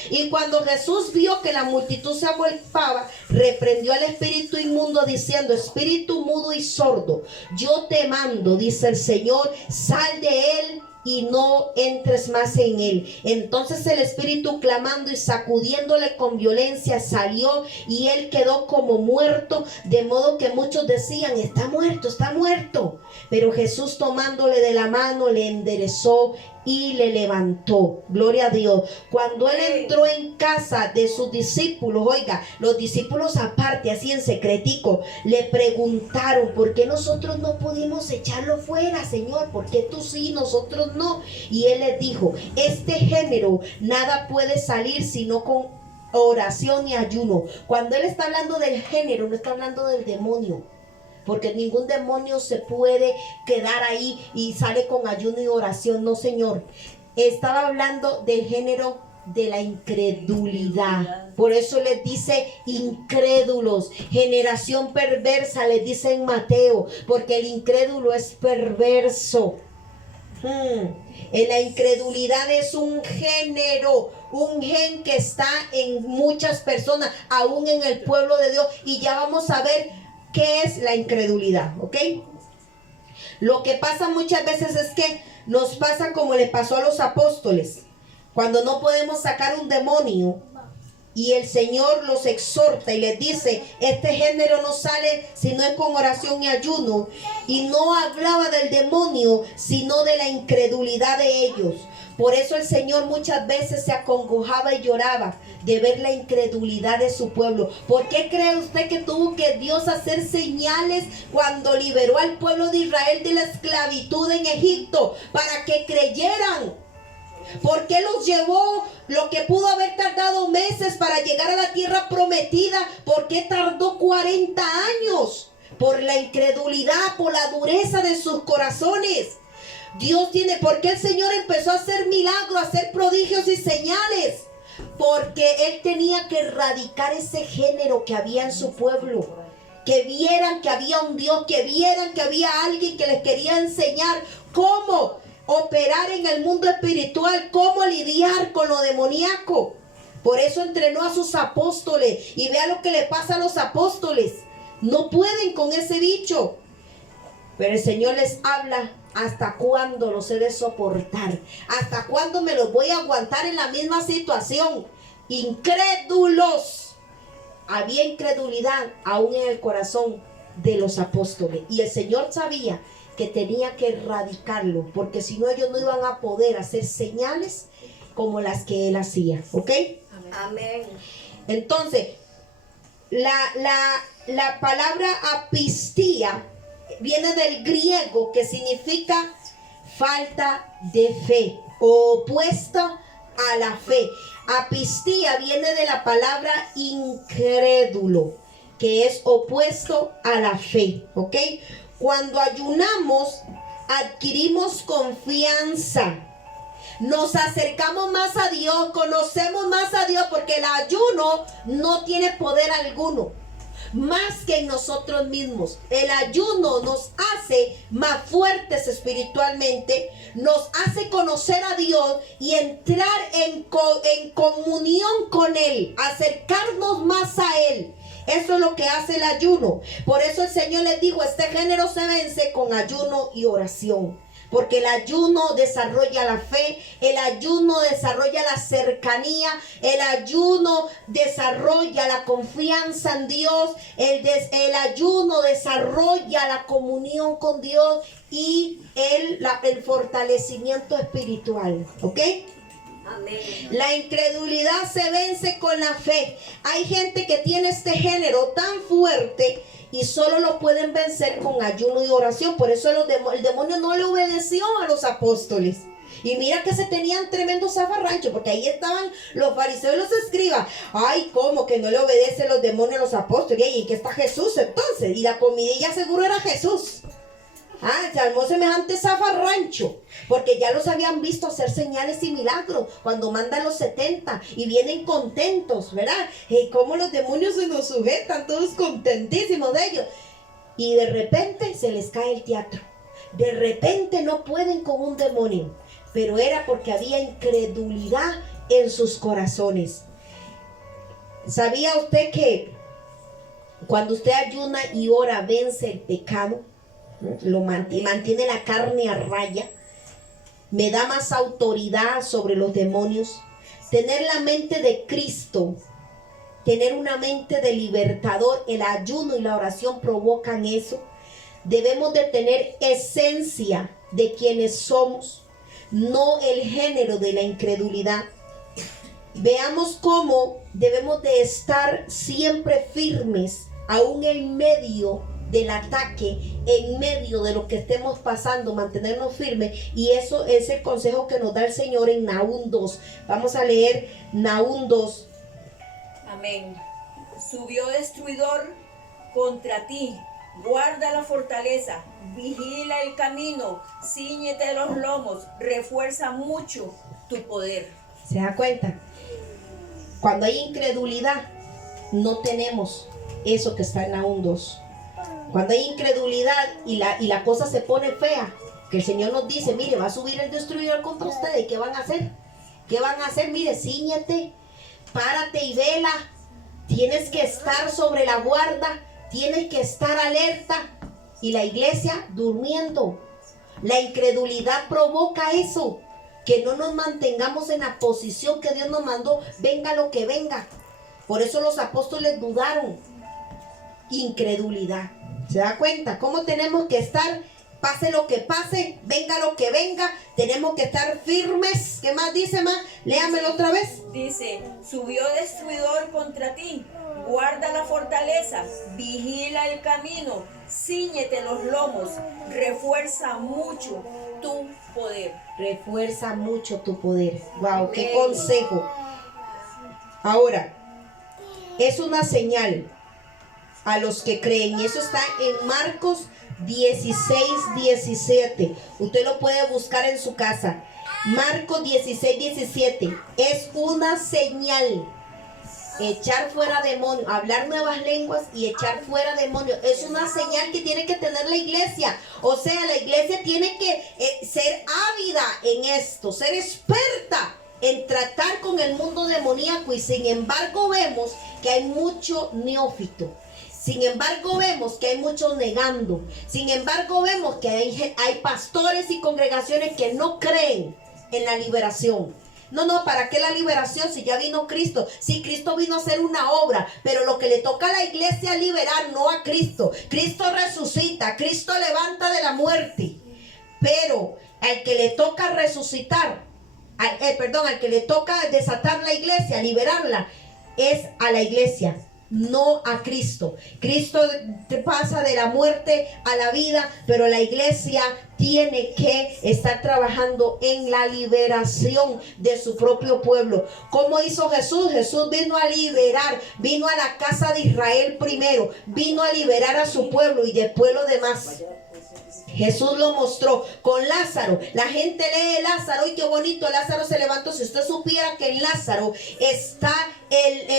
Y cuando Jesús vio que la multitud se agolpaba, reprendió al espíritu inmundo diciendo: espíritu mudo y sordo, yo te mando, dice el Señor, sal de él y no entres más en él. Entonces el espíritu, clamando y sacudiéndole con violencia, salió, y él quedó como muerto, de modo que muchos decían: está muerto, está muerto. Pero Jesús, tomándole de la mano, le enderezó y le levantó. Gloria a Dios. Cuando él entró en casa de sus discípulos, oiga, los discípulos aparte, así en secretico, le preguntaron: ¿por qué nosotros no pudimos echarlo fuera, Señor? ¿Por qué tú sí, nosotros no? Y él les dijo: este género nada puede salir sino con oración y ayuno. Cuando él está hablando del género, no está hablando del demonio, porque ningún demonio se puede quedar ahí y sale con ayuno y oración. No, Señor. Estaba hablando del género de la incredulidad. Por eso les dice incrédulos, generación perversa, les dice en Mateo, porque el incrédulo es perverso. La incredulidad es un género, un gen que está en muchas personas, aún en el pueblo de Dios. Y ya vamos a ver qué es la incredulidad, ¿ok? Lo que pasa muchas veces es que nos pasa como le pasó a los apóstoles, cuando no podemos sacar un demonio y el Señor los exhorta y les dice: este género no sale si no es con oración y ayuno. Y no hablaba del demonio, sino de la incredulidad de ellos. Por eso el Señor muchas veces se acongojaba y lloraba de ver la incredulidad de su pueblo. ¿Por qué cree usted que tuvo que Dios hacer señales cuando liberó al pueblo de Israel de la esclavitud en Egipto? Para que creyeran. ¿Por qué los llevó lo que pudo haber tardado meses para llegar a la tierra prometida? ¿Por qué tardó 40 años? Por la incredulidad, por la dureza de sus corazones. ¿Por qué el Señor empezó a hacer milagros, a hacer prodigios y señales? Porque Él tenía que erradicar ese género que había en su pueblo. Que vieran que había un Dios, que vieran que había alguien que les quería enseñar cómo operar en el mundo espiritual, cómo lidiar con lo demoníaco. Por eso entrenó a sus apóstoles. Y vea lo que le pasa a los apóstoles. No pueden con ese bicho. Pero el Señor les habla: ¿hasta cuándo los he de soportar? ¿Hasta cuándo me los voy a aguantar en la misma situación? Incrédulos. Había incredulidad aún en el corazón de los apóstoles. Y el Señor sabía que tenía que erradicarlo, porque si no, ellos no iban a poder hacer señales como las que Él hacía. ¿Ok? Amén. Entonces, la palabra apistía viene del griego, que significa falta de fe, o opuesta a la fe. Apistía viene de la palabra incrédulo, que es opuesto a la fe. ¿Ok? Cuando ayunamos, adquirimos confianza. Nos acercamos más a Dios, conocemos más a Dios, porque el ayuno no tiene poder alguno, más que en nosotros mismos. El ayuno nos hace más fuertes espiritualmente, nos hace conocer a Dios y entrar en comunión con Él, acercarnos más a Él. Eso es lo que hace el ayuno. Por eso el Señor les dijo: este género se vence con ayuno y oración. Porque el ayuno desarrolla la fe, el ayuno desarrolla la cercanía, el ayuno desarrolla la confianza en Dios, el ayuno desarrolla la comunión con Dios y el fortalecimiento espiritual. ¿Ok? Amén. La incredulidad se vence con la fe. Hay gente que tiene este género tan fuerte y solo lo pueden vencer con ayuno y oración. Por eso el demonio no le obedeció a los apóstoles. Y mira que se tenían tremendo zafarrancho, porque ahí estaban los fariseos y los escribas. Ay, ¿cómo que no le obedecen los demonios a los apóstoles? ¿Y que está Jesús entonces? Y la comidilla seguro era Jesús. Se armó semejante zafarrancho, porque ya los habían visto hacer señales y milagros cuando mandan los 70 y vienen contentos, ¿verdad? Cómo los demonios se nos sujetan, todos contentísimos de ellos. Y de repente se les cae el teatro. De repente no pueden con un demonio, pero era porque había incredulidad en sus corazones. ¿Sabía usted que cuando usted ayuna y ora vence el pecado? Mantiene la carne a raya, me da más autoridad sobre los demonios. Tener la mente de Cristo, tener una mente de libertador, el ayuno y la oración provocan eso. Debemos de tener esencia de quienes somos, no el género de la incredulidad. Veamos cómo debemos de estar siempre firmes, aún en medio del ataque, en medio de lo que estemos pasando, mantenernos firmes. Y eso es el consejo que nos da el Señor en Nahum 2. Vamos a leer Nahum 2. Amén. Subió destruidor contra ti, guarda la fortaleza, vigila el camino, cíñete los lomos, refuerza mucho tu poder. ¿Se da cuenta? Cuando hay incredulidad, no tenemos eso que está en Nahum 2. Cuando hay incredulidad y la cosa se pone fea, que el Señor nos dice: mire, va a subir el destruidor contra ustedes, ¿qué van a hacer? ¿Qué van a hacer? Mire, cíñete, párate y vela. Tienes que estar sobre la guarda, tienes que estar alerta. Y la iglesia durmiendo. La incredulidad provoca eso, que no nos mantengamos en la posición que Dios nos mandó, venga lo que venga. Por eso los apóstoles dudaron. Incredulidad. ¿Se da cuenta? ¿Cómo tenemos que estar? Pase lo que pase, venga lo que venga, tenemos que estar firmes. ¿Qué más dice más? Léamelo otra vez. Dice: subió destruidor contra ti, guarda la fortaleza, vigila el camino, cíñete los lomos, refuerza mucho tu poder. refuerza mucho tu poder. Wow, qué consejo. Ahora, es una señal a los que creen. Y eso está en Marcos 16:17. Usted lo puede buscar en su casa. Marcos 16:17. Es una señal. Echar fuera demonios, hablar nuevas lenguas y echar fuera demonios. Es una señal que tiene que tener la iglesia. O sea, la iglesia tiene que ser ávida en esto, ser experta en tratar con el mundo demoníaco. Y sin embargo vemos que hay mucho neófito. Sin embargo vemos que hay muchos negando. Sin embargo vemos que hay pastores y congregaciones que no creen en la liberación. No, ¿para qué la liberación si ya vino Cristo? Si Cristo vino a hacer una obra, pero lo que le toca a la iglesia es liberar, no a Cristo. Cristo resucita, Cristo levanta de la muerte, pero al que le toca resucitar, al que le toca desatar la iglesia, liberarla, es a la iglesia, no a Cristo. Cristo te pasa de la muerte a la vida, pero la iglesia tiene que estar trabajando en la liberación de su propio pueblo. ¿Cómo hizo Jesús? Jesús vino a liberar, vino a la casa de Israel primero, vino a liberar a su pueblo y después los demás. Jesús lo mostró con Lázaro. La gente lee Lázaro y qué bonito, Lázaro se levantó. Si usted supiera que en Lázaro está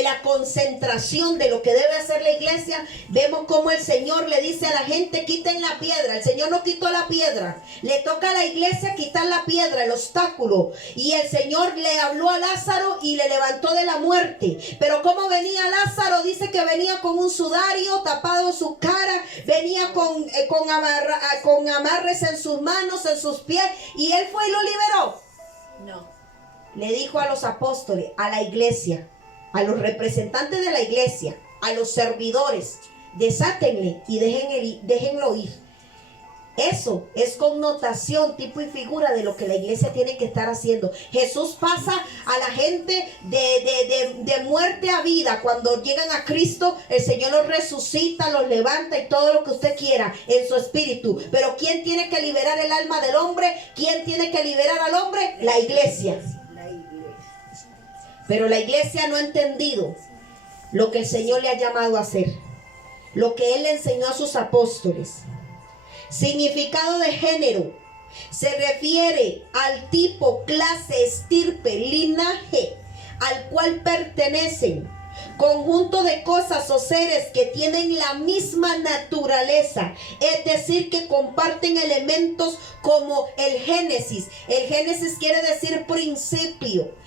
la concentración de lo que debe hacer la iglesia, vemos como el Señor le dice a la gente: quiten la piedra. El Señor no quitó la piedra, le toca a la iglesia quitar la piedra, el obstáculo. Y el Señor le habló a Lázaro y le levantó de la muerte. Pero ¿cómo venía Lázaro? Dice que venía con un sudario tapado su cara, venía con amarres en sus manos, en sus pies, y él fue y lo liberó. No. Le dijo a los apóstoles, a la iglesia, a los representantes de la iglesia, a los servidores: desátenle y déjenlo ir. Eso es connotación, tipo y figura de lo que la iglesia tiene que estar haciendo. Jesús pasa a la gente de muerte a vida. Cuando llegan a Cristo, el Señor los resucita, los levanta y todo lo que usted quiera en su espíritu. Pero ¿quién tiene que liberar el alma del hombre? ¿Quién tiene que liberar al hombre? La iglesia. Pero la iglesia no ha entendido lo que el Señor le ha llamado a hacer, lo que Él le enseñó a sus apóstoles. Significado de género: se refiere al tipo, clase, estirpe, linaje al cual pertenecen, conjunto de cosas o seres que tienen la misma naturaleza, es decir, que comparten elementos como el Génesis. El Génesis quiere decir principio,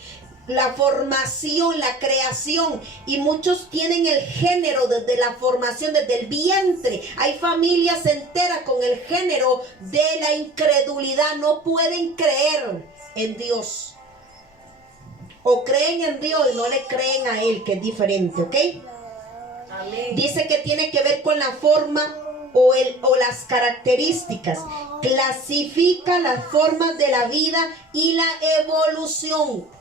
la formación, la creación, y muchos tienen el género desde la formación, desde el vientre. Hay familias enteras con el género de la incredulidad, no pueden creer en Dios, o creen en Dios y no le creen a Él, que es diferente, ¿ok? Amén. Dice que tiene que ver con la forma o las características. Clasifica las formas de la vida y la evolución.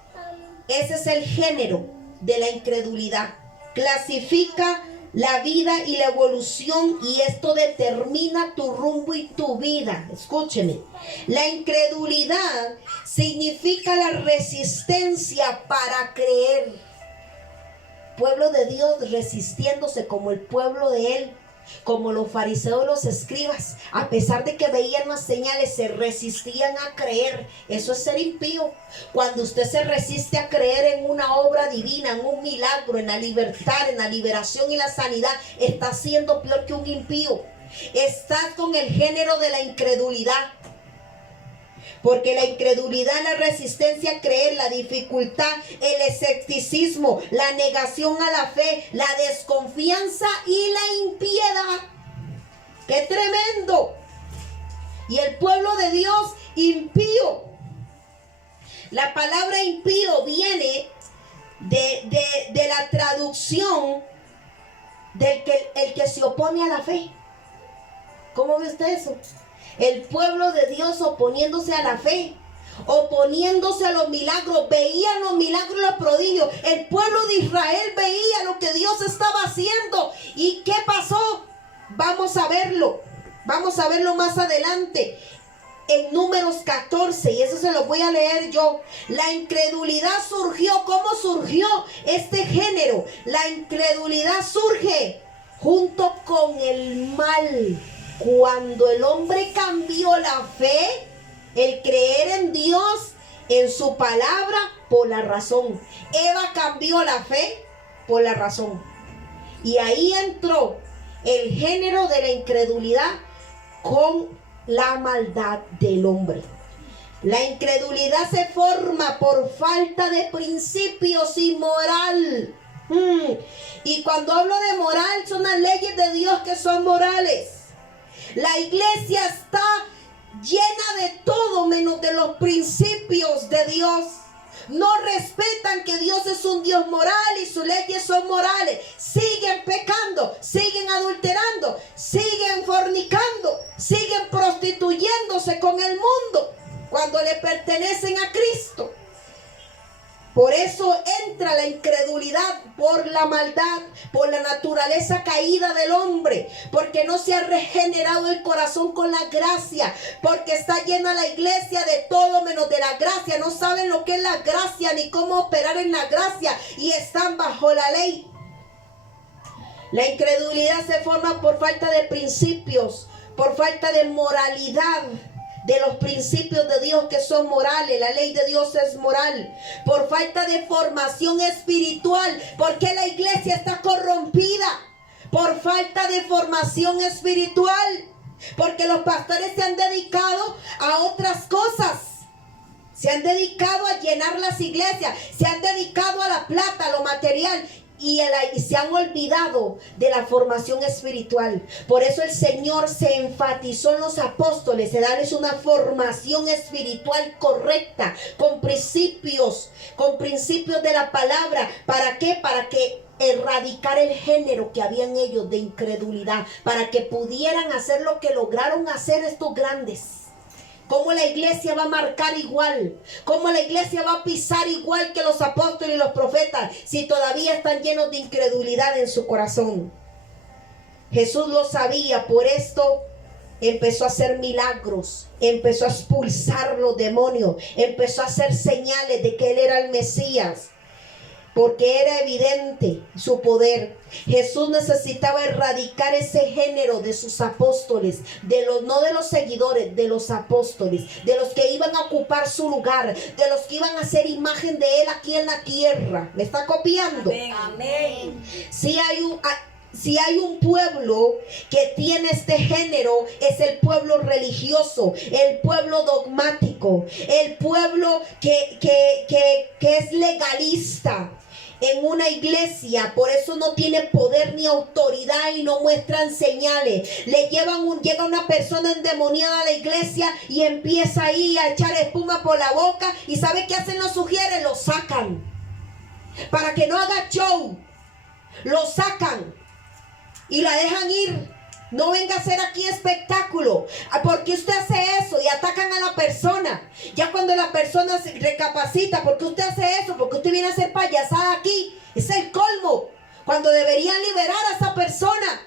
Ese es el género de la incredulidad. Clasifica la vida y la evolución, y esto determina tu rumbo y tu vida. Escúcheme. La incredulidad significa la resistencia para creer. Pueblo de Dios resistiéndose como el pueblo de Él, como los fariseos, los escribas, a pesar de que veían las señales, se resistían a creer. Eso es ser impío. Cuando usted se resiste a creer en una obra divina, en un milagro, en la libertad, en la liberación y la sanidad, está siendo peor que un impío. Está con el género de la incredulidad. Porque la incredulidad, la resistencia a creer, la dificultad, el escepticismo, la negación a la fe, la desconfianza y la impiedad. ¡Qué tremendo! Y el pueblo de Dios, impío. La palabra impío viene de la traducción del el que se opone a la fe. ¿Cómo ve usted eso? El pueblo de Dios oponiéndose a la fe, oponiéndose a los milagros. Veían los milagros y los prodigios. El pueblo de Israel veía lo que Dios estaba haciendo. ¿Y qué pasó? Vamos a verlo más adelante. en Números 14, y eso se lo voy a leer yo. La incredulidad surgió. ¿Cómo surgió este género? La incredulidad surge junto con el mal. Cuando el hombre cambió la fe, el creer en Dios, en su palabra, por la razón. Eva cambió la fe por la razón. Y ahí entró el género de la incredulidad con la maldad del hombre. La incredulidad se forma por falta de principios y moral. Y cuando hablo de moral, son las leyes de Dios que son morales. La iglesia está llena de todo menos de los principios de Dios. No respetan que Dios es un Dios moral y sus leyes son morales. Siguen pecando, siguen adulterando, siguen fornicando, siguen prostituyéndose con el mundo cuando le pertenecen a Cristo. Por eso entra la incredulidad, por la maldad, por la naturaleza caída del hombre, porque no se ha regenerado el corazón con la gracia, porque está llena la iglesia de todo menos de la gracia. No saben lo que es la gracia ni cómo operar en la gracia y están bajo la ley. La incredulidad se forma por falta de principios, por falta de moralidad, de los principios de Dios que son morales. La ley de Dios es moral. Por falta de formación espiritual, porque la iglesia está corrompida. Por falta de formación espiritual, porque los pastores se han dedicado a otras cosas. Se han dedicado a llenar las iglesias, se han dedicado a la plata, a lo material, y se han olvidado de la formación espiritual. Por eso el Señor se enfatizó en los apóstoles, de darles una formación espiritual correcta, con principios de la palabra. ¿Para qué? Para que erradicar el género que había en ellos de incredulidad, para que pudieran hacer lo que lograron hacer estos grandes. Cómo la iglesia va a marcar igual, cómo la iglesia va a pisar igual que los apóstoles y los profetas, si todavía están llenos de incredulidad en su corazón. Jesús lo sabía, por esto empezó a hacer milagros, empezó a expulsar los demonios, empezó a hacer señales de que Él era el Mesías, porque era evidente su poder. Jesús necesitaba erradicar ese género de sus apóstoles, no de los seguidores, de los apóstoles, de los que iban a ocupar su lugar, de los que iban a hacer imagen de Él aquí en la tierra. ¿Me está copiando? Amén. Si hay un pueblo que tiene este género, es el pueblo religioso, el pueblo dogmático, el pueblo que es legalista en una iglesia. Por eso no tiene poder ni autoridad y no muestran señales. Llega una persona endemoniada a la iglesia y empieza ahí a echar espuma por la boca, y ¿sabe qué hacen los sugieres? Lo sacan para que no haga show. Lo sacan y la dejan ir. No venga a hacer aquí espectáculo. Porque usted hace eso, y atacan a la persona. Ya cuando la persona se recapacita, porque usted hace eso, porque usted viene a hacer payasada aquí, es el colmo. Cuando deberían liberar a esa persona.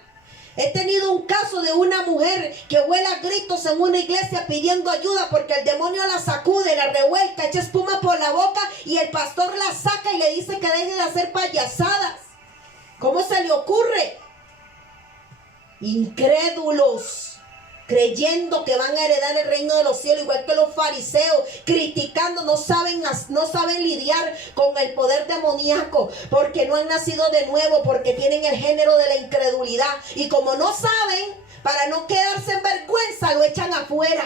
He tenido un caso de una mujer que vuela gritos en una iglesia pidiendo ayuda porque el demonio la sacude, la revuelca, echa espuma por la boca, y el pastor la saca y le dice que deje de hacer payasadas. ¿Cómo se le ocurre? Incrédulos, creyendo que van a heredar el reino de los cielos, igual que los fariseos, criticando, no saben lidiar con el poder demoníaco, porque no han nacido de nuevo, porque tienen el género de la incredulidad, y como no saben, para no quedarse en vergüenza, lo echan afuera.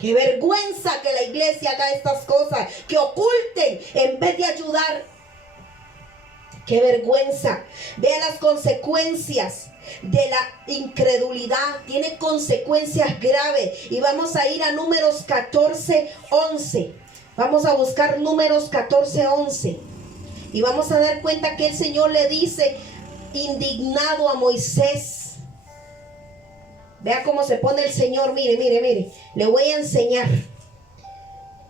Qué vergüenza que la iglesia haga estas cosas, que oculten en vez de ayudar. ¡Qué vergüenza! Vea las consecuencias de la incredulidad. Tiene consecuencias graves. Y vamos a ir a Números 14:11. Vamos a buscar Números 14:11. Y vamos a dar cuenta que el Señor le dice, indignado a Moisés. Vea cómo se pone el Señor. Mire. Le voy a enseñar.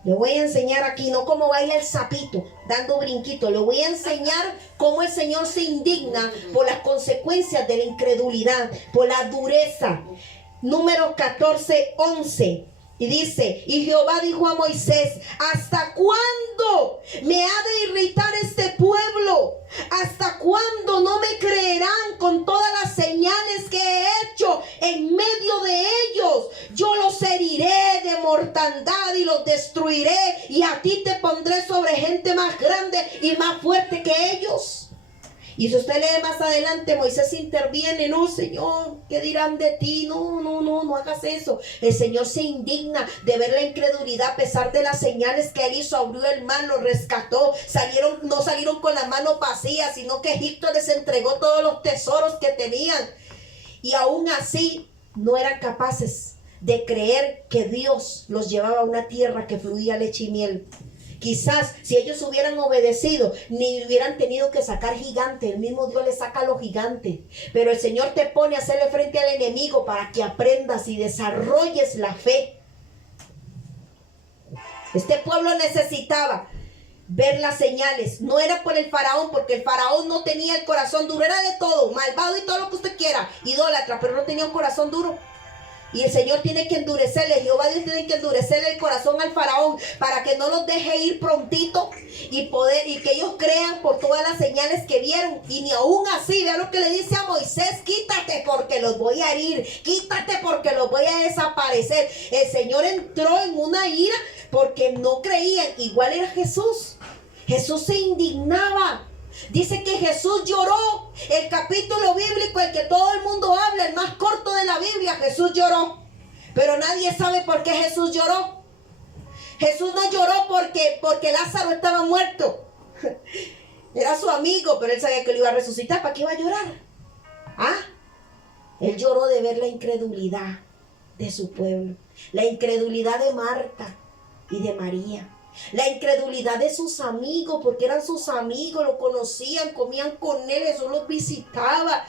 Le voy a enseñar aquí, no cómo baila el sapito, dando brinquitos. Le voy a enseñar cómo el Señor se indigna por las consecuencias de la incredulidad, por la dureza. Número 14:11. Y dice, y Jehová dijo a Moisés, ¿hasta cuándo me ha de irritar este pueblo? ¿Hasta cuándo no me creerán con todas las señales que he hecho en medio de ellos? Yo los heriré de mortandad y los destruiré, y a ti te pondré sobre gente más grande y más fuerte que ellos. Y si usted lee más adelante, Moisés interviene. No, Señor, ¿qué dirán de ti? No hagas eso. El Señor se indigna de ver la incredulidad a pesar de las señales que él hizo. Abrió el mar, los rescató. No salieron con las manos vacías, sino que Egipto les entregó todos los tesoros que tenían. Y aún así no eran capaces de creer que Dios los llevaba a una tierra que fluía leche y miel. Quizás si ellos hubieran obedecido, ni hubieran tenido que sacar gigantes. El mismo Dios les saca a los gigantes. Pero el Señor te pone a hacerle frente al enemigo para que aprendas y desarrolles la fe. Este pueblo necesitaba ver las señales. No era por el faraón, porque el faraón no tenía el corazón duro. Era de todo, malvado y todo lo que usted quiera, idólatra, pero no tenía un corazón duro. Y el Señor tiene que endurecerle, Jehová Dios tiene que endurecerle el corazón al faraón para que no los deje ir prontito y que ellos crean por todas las señales que vieron. Y ni aún así, vea lo que le dice a Moisés: quítate porque los voy a herir, quítate porque los voy a desaparecer. El Señor entró en una ira porque no creían. Igual era Jesús. Jesús se indignaba. Dice que Jesús lloró. El capítulo bíblico, el que todo el mundo habla, el más corto de la Biblia, Jesús lloró. Pero nadie sabe por qué Jesús lloró. Jesús no lloró porque Lázaro estaba muerto. Era su amigo, pero él sabía que lo iba a resucitar. ¿Para qué iba a llorar? Él lloró de ver la incredulidad de su pueblo, la incredulidad de Marta y de María. La incredulidad de sus amigos, porque eran sus amigos, lo conocían, comían con él, Jesús los visitaba.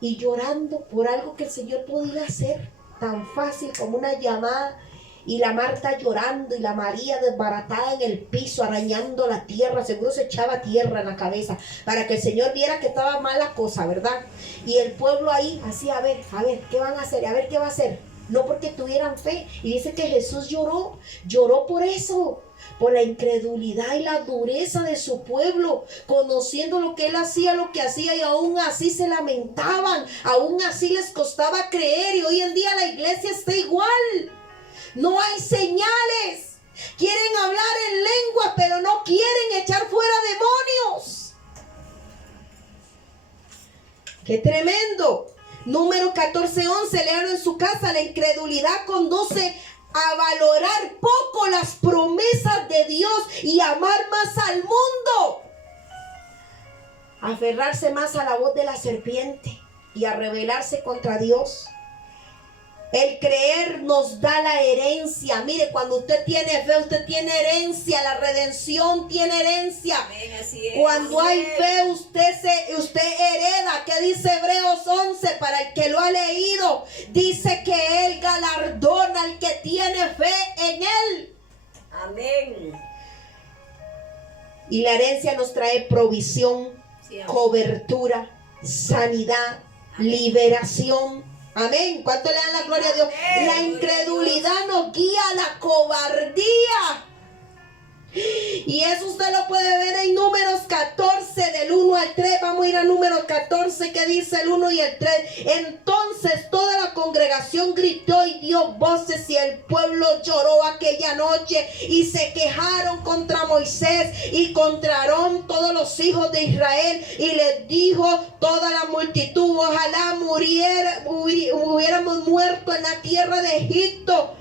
Y llorando por algo que el Señor podía hacer, tan fácil como una llamada. Y la Marta llorando y la María desbaratada en el piso, arañando la tierra. Seguro se echaba tierra en la cabeza para que el Señor viera que estaba mal la cosa, ¿verdad? Y el pueblo ahí, así, a ver, ¿qué van a hacer? A ver, ¿qué va a hacer? No porque tuvieran fe. Y dice que Jesús lloró por eso, por la incredulidad y la dureza de su pueblo, conociendo lo que él hacía, lo que hacía, y aún así se lamentaban, aún así les costaba creer. Y hoy en día la iglesia está igual. No hay señales. Quieren hablar en lengua, pero no quieren echar fuera demonios. ¡Qué tremendo! Número 14:11, léalo en su casa. La incredulidad conduce a valorar poco las promesas de Dios y amar más al mundo. Aferrarse más a la voz de la serpiente y a rebelarse contra Dios. El creer nos da la herencia. Mire, cuando usted tiene fe, usted tiene herencia. La redención tiene herencia. Amén, así es. Cuando hay fe, usted hereda. ¿Qué dice Hebreos 11? Para el que lo ha leído, dice que Él galardona al que tiene fe en Él. Amén. Y la herencia nos trae provisión, Sí, cobertura, sanidad, liberación. Amén. ¿Cuánto le dan la gloria a Dios? Amén. La incredulidad nos guía a la cobardía. Y eso usted lo puede ver en Números 14, del 1 al 3. Vamos a ir a Números 14, que dice el 1 y el 3. Entonces toda la congregación gritó y dio voces, y el pueblo lloró aquella noche, y se quejaron contra Moisés y contra Aarón todos los hijos de Israel. Y les dijo toda la multitud: ojalá hubiéramos muerto en la tierra de Egipto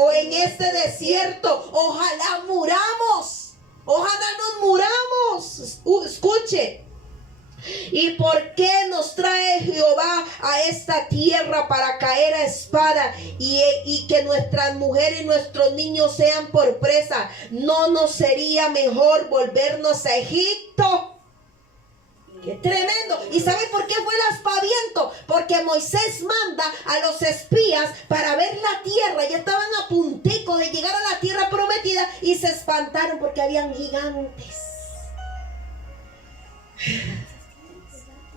o en este desierto. Ojalá muramos. Ojalá nos muramos. Escuche. ¿Y por qué nos trae Jehová a esta tierra para caer a espada y que nuestras mujeres y nuestros niños sean por presa? ¿No nos sería mejor volvernos a Egipto? ¡Qué tremendo! ¿Y sabe por qué fue el aspaviento? Porque Moisés manda a los espías para ver la tierra. Ya estaban a puntico de llegar a la tierra prometida y se espantaron porque habían gigantes.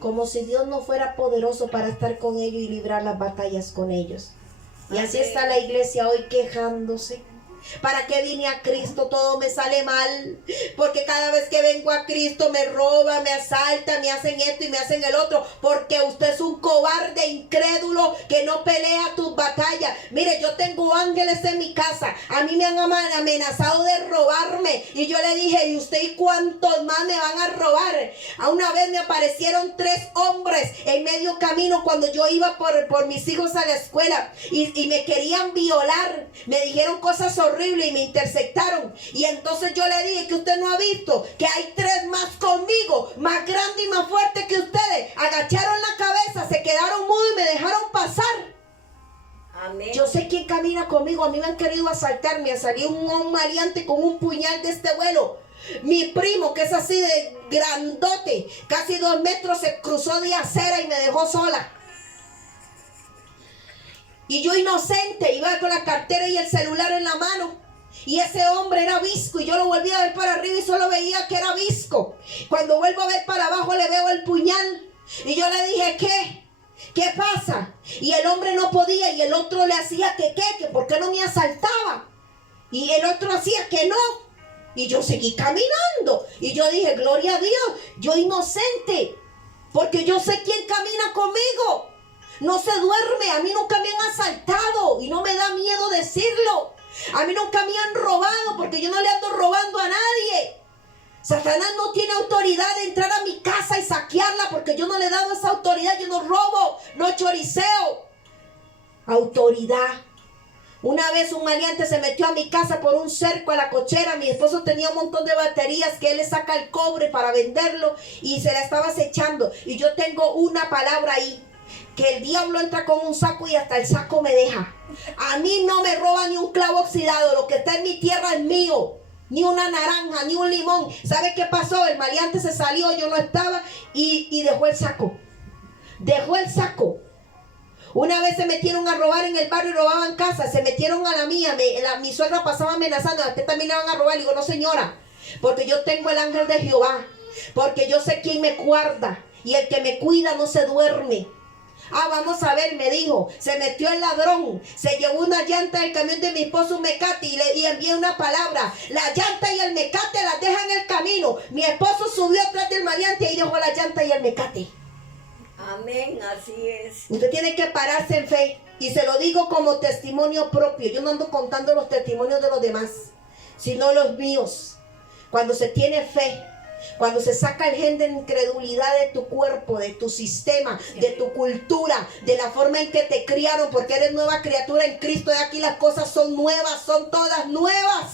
como si Dios no fuera poderoso para estar con ellos y librar las batallas con ellos. Y así está la iglesia hoy quejándose. ¿Para qué vine a Cristo? Todo me sale mal. Porque cada vez que vengo a Cristo me roban, me asaltan, me hacen esto y me hacen el otro. Porque usted es un cobarde, incrédulo, que no pelea tus batallas. Mire, yo tengo ángeles en mi casa. A mí me han amenazado de robarme. Y yo le dije, ¿y usted y cuántos más me van a robar? A una vez me aparecieron 3 hombres en medio camino cuando yo iba por mis hijos a la escuela. Y me querían violar. Me dijeron cosas horrible y me interceptaron. Y entonces yo le dije que usted no ha visto que hay 3 más conmigo, más grandes y más fuertes que ustedes. Agacharon la cabeza, se quedaron mudos y me dejaron pasar. Amén. Yo sé quién camina conmigo. A mí me han querido asaltar. Me salió un maleante con un puñal de este vuelo. Mi primo, que es así de grandote, casi 2 metros, se cruzó de acera y me dejó sola. Y yo inocente, iba con la cartera y el celular en la mano. Y ese hombre era visco. Y yo lo volví a ver para arriba y solo veía que era visco. Cuando vuelvo a ver para abajo le veo el puñal. Y yo le dije, ¿qué pasa? Y el hombre no podía. Y el otro le hacía que ¿por qué no me asaltaba? Y el otro hacía que no. Y yo seguí caminando. Y yo dije, gloria a Dios, yo inocente. Porque yo sé quién camina conmigo. No se duerme. A mí nunca me han asaltado y no me da miedo decirlo. A mí nunca me han robado porque yo no le ando robando a nadie. Satanás no tiene autoridad de entrar a mi casa y saquearla porque yo no le he dado esa autoridad. Yo no robo, no choriceo. Autoridad. Una vez un maleante se metió a mi casa por un cerco a la cochera. Mi esposo tenía un montón de baterías que él le saca el cobre para venderlo y se la estaba acechando. Y yo tengo una palabra ahí. Que el diablo entra con un saco y hasta el saco me deja. A mí no me roba ni un clavo oxidado. Lo que está en mi tierra es mío. Ni una naranja, ni un limón. ¿Sabe qué pasó? El maleante se salió, yo no estaba y dejó el saco. Dejó el saco. Una vez se metieron a robar en el barrio y robaban casas. Se metieron a la mía. Mi suegra pasaba amenazando. A usted también le van a robar. Le digo, no señora. Porque yo tengo el ángel de Jehová. Porque yo sé quién me guarda. Y el que me cuida no se duerme. Vamos a ver, me dijo, se metió el ladrón, se llevó una llanta del camión de mi esposo, un mecate, y envié una palabra. La llanta y el mecate las dejan en el camino. Mi esposo subió atrás del maleante y dejó la llanta y el mecate. Amén, así es. Usted tiene que pararse en fe. Y se lo digo como testimonio propio. Yo no ando contando los testimonios de los demás, sino los míos. Cuando se tiene fe, cuando se saca el gen de incredulidad de tu cuerpo, de tu sistema, de tu cultura, de la forma en que te criaron, porque eres nueva criatura en Cristo, y aquí las cosas son nuevas, son todas nuevas.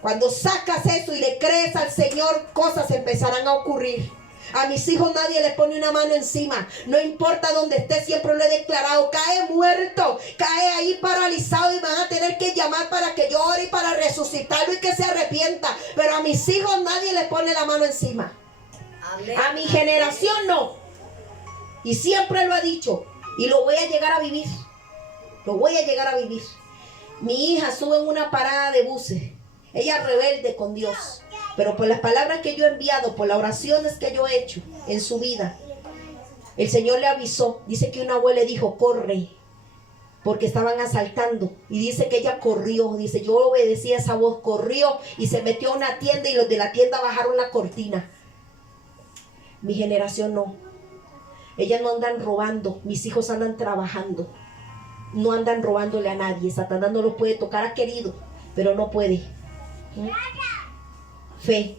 Cuando sacas eso y le crees al Señor, cosas empezarán a ocurrir. A mis hijos nadie les pone una mano encima. No importa dónde esté, siempre lo he declarado. Cae muerto, cae ahí paralizado y van a tener que llamar para que yo ore y para resucitarlo y que se arrepienta. Pero a mis hijos nadie les pone la mano encima. Amén. A mi generación no. Y siempre lo he dicho. Y lo voy a llegar a vivir. Lo voy a llegar a vivir. Mi hija sube en una parada de buses. Ella rebelde con Dios. Pero por las palabras que yo he enviado, por las oraciones que yo he hecho en su vida, el Señor le avisó. Dice que una abuela le dijo, corre, porque estaban asaltando. Y dice que ella corrió. Dice, yo obedecí a esa voz, corrió y se metió a una tienda y los de la tienda bajaron la cortina. Mi generación no. Ellas no andan robando, mis hijos andan trabajando. No andan robándole a nadie. Satanás no los puede tocar, ha querido, pero no puede. Fe,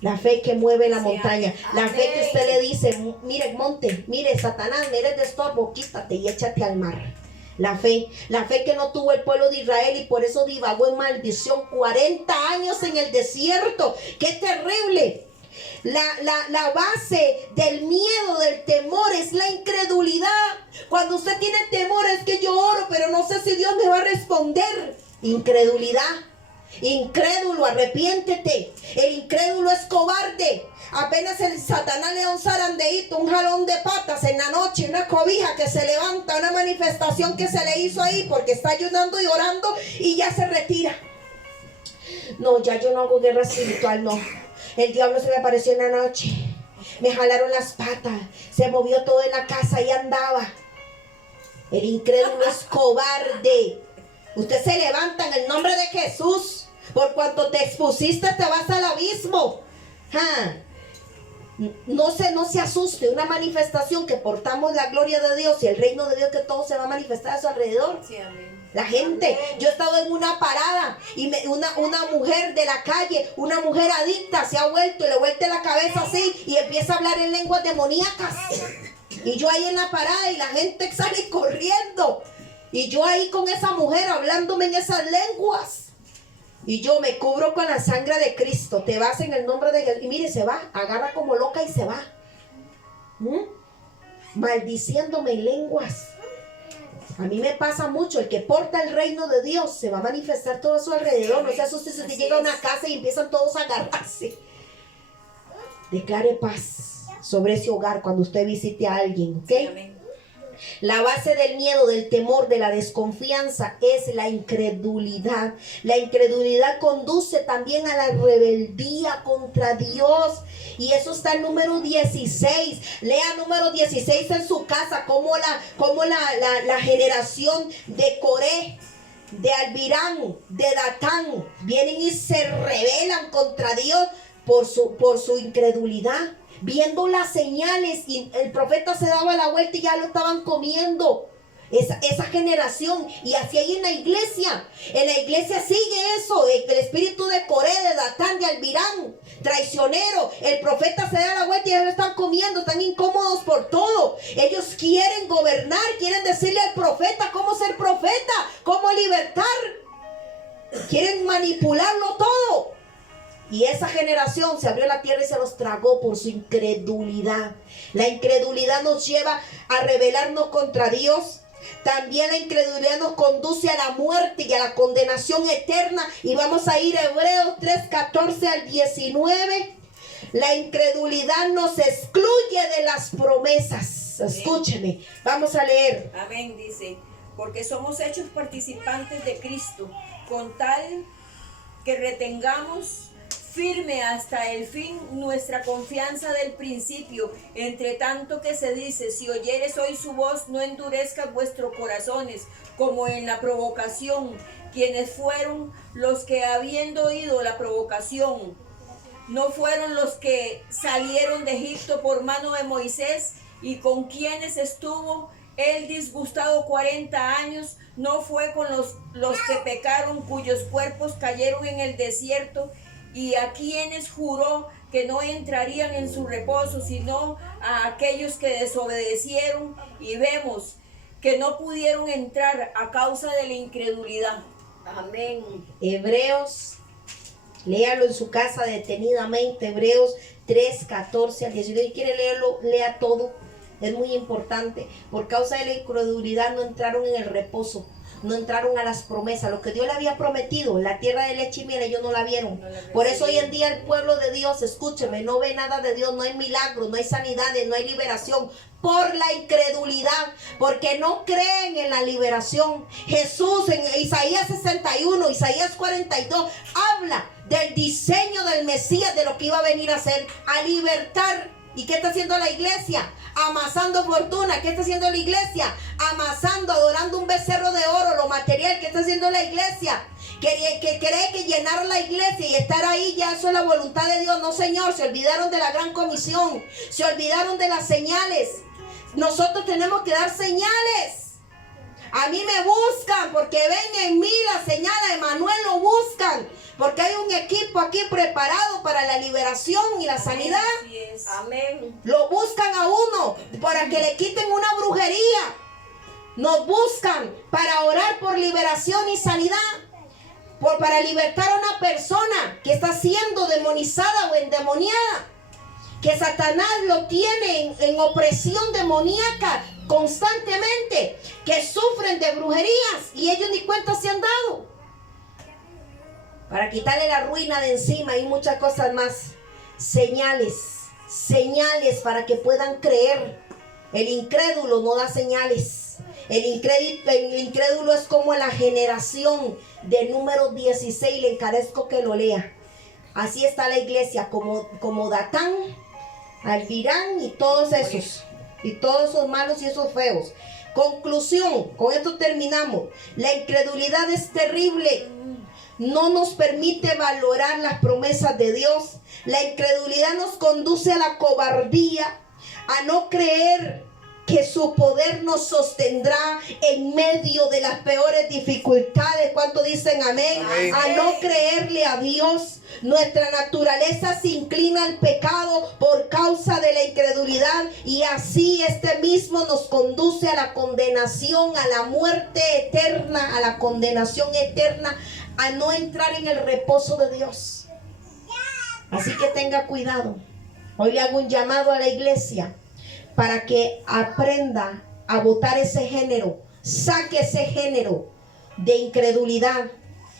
la fe que mueve la montaña, la fe que usted le dice, mire monte, mire Satanás, me eres de estorbo, quítate y échate al mar. La fe que no tuvo el pueblo de Israel y por eso divagó en maldición 40 años en el desierto. ¡Qué terrible! La base del miedo, del temor es la incredulidad. Cuando usted tiene temor es que yo oro, pero no sé si Dios me va a responder. Incredulidad. Incrédulo, arrepiéntete. El incrédulo es cobarde. Apenas el Satanás le da un zarandeíto, un jalón de patas en la noche, una cobija que se levanta, una manifestación que se le hizo ahí porque está ayunando y orando y ya se retira. No, ya yo no hago guerra espiritual, no. El diablo se me apareció en la noche Me jalaron las patas. Se movió todo en la casa y andaba. El incrédulo es cobarde. Usted se levanta en el nombre de Jesús. Por cuanto te expusiste, te vas al abismo. No se asuste. Una manifestación que portamos la gloria de Dios y el reino de Dios, que todo se va a manifestar a su alrededor. Sí, amén. La gente, yo he estado en una parada y una mujer de la calle, una mujer adicta, se ha vuelto y le vuelve la cabeza así y empieza a hablar en lenguas demoníacas. Y yo ahí en la parada y la gente sale corriendo. Y yo ahí con esa mujer hablándome en esas lenguas. Y yo me cubro con la sangre de Cristo. Te vas en el nombre de Jesús. Y mire, se va, agarra como loca y se va. Maldiciéndome en lenguas. A mí me pasa mucho, el que porta el reino de Dios se va a manifestar todo a su alrededor. No se asuste si usted llega a una casa y empiezan todos a agarrarse. Declare paz sobre ese hogar cuando usted visite a alguien, ¿ok? Sí, amén. La base del miedo, del temor, de la desconfianza es la incredulidad. La incredulidad conduce también a la rebeldía contra Dios. Y eso está en número 16. Lea número 16 en su casa. Como la generación de Coré, de Albirán, de Datán, vienen y se rebelan contra Dios por su incredulidad. Viendo las señales, y el profeta se daba la vuelta y ya lo estaban comiendo. Esa generación. Y así hay en la iglesia. En la iglesia sigue eso. El espíritu de Coré, de Datán, de Albirán, traicionero. El profeta se da la vuelta y ya lo están comiendo. Están incómodos por todo. Ellos quieren gobernar. Quieren decirle al profeta cómo ser profeta, cómo libertar. Quieren manipularlo todo. Y esa generación se abrió la tierra y se los tragó por su incredulidad. La incredulidad nos lleva a rebelarnos contra Dios. También la incredulidad nos conduce a la muerte y a la condenación eterna. Y vamos a ir a Hebreos 3:14 al 19. La incredulidad nos excluye de las promesas. Escúcheme, vamos a leer. Amén, dice, porque somos hechos participantes de Cristo, con tal que retengamos firme hasta el fin nuestra confianza del principio. Entre tanto que se dice, si oyeres hoy su voz, no endurezcas vuestros corazones, como en la provocación, quienes fueron los que, habiendo oído la provocación, no fueron los que salieron de Egipto por mano de Moisés, y con quienes estuvo él disgustado 40 años, no fue con los que pecaron, cuyos cuerpos cayeron en el desierto, y a quienes juró que no entrarían en su reposo, sino a aquellos que desobedecieron, y vemos que no pudieron entrar a causa de la incredulidad. Amén. Hebreos, léalo en su casa detenidamente. Hebreos 3:14 al 19. Si quiere leerlo, lea todo. Es muy importante. Por causa de la incredulidad no entraron en el reposo. No entraron a las promesas. Lo que Dios le había prometido, la tierra de leche y miel, ellos no la vieron. Por eso hoy en día el pueblo de Dios, escúcheme, no ve nada de Dios. No hay milagros, no hay sanidades, no hay liberación. Por la incredulidad, porque no creen en la liberación. Jesús en Isaías 61, Isaías 42 habla del diseño del Mesías, de lo que iba a venir a hacer, a libertar. ¿Y qué está haciendo la iglesia? Amasando fortuna. ¿Qué está haciendo la iglesia? Amasando, adorando un becerro de oro, lo material. ¿Qué está haciendo la iglesia? Que cree que llenar la iglesia y estar ahí, ya eso es la voluntad de Dios. No, Señor, se olvidaron de la gran comisión. Se olvidaron de las señales. Nosotros tenemos que dar señales. A mí me buscan porque ven en mí la señal. A Emanuel lo buscan porque hay un equipo aquí preparado para la liberación y la sanidad. Amén. Lo buscan a uno para que le quiten una brujería. Nos buscan para orar por liberación y sanidad. Para libertar a una persona que está siendo demonizada o endemoniada. Que Satanás lo tiene en opresión demoníaca constantemente. Que sufren de brujerías y ellos ni cuenta se han dado. Para quitarle la ruina de encima y muchas cosas más. Señales para que puedan creer. El incrédulo no da señales. El incrédulo es como la generación del número 16. Le encarezco que lo lea. Así está la iglesia, como Datán, al Virán y todos esos malos y esos feos. Conclusión, con esto terminamos. La incredulidad es terrible. No nos permite valorar las promesas de Dios. La incredulidad nos conduce a la cobardía, a no creer que su poder nos sostendrá en medio de las peores dificultades. ¿Cuánto dicen amén? Amén. A no creerle a Dios. Nuestra naturaleza se inclina al pecado por causa de la incredulidad, y así este mismo nos conduce a la condenación, a la muerte eterna, a la condenación eterna, a no entrar en el reposo de Dios. Así que tenga cuidado. Hoy le hago un llamado a la iglesia para que aprenda a botar ese género, saque ese género de incredulidad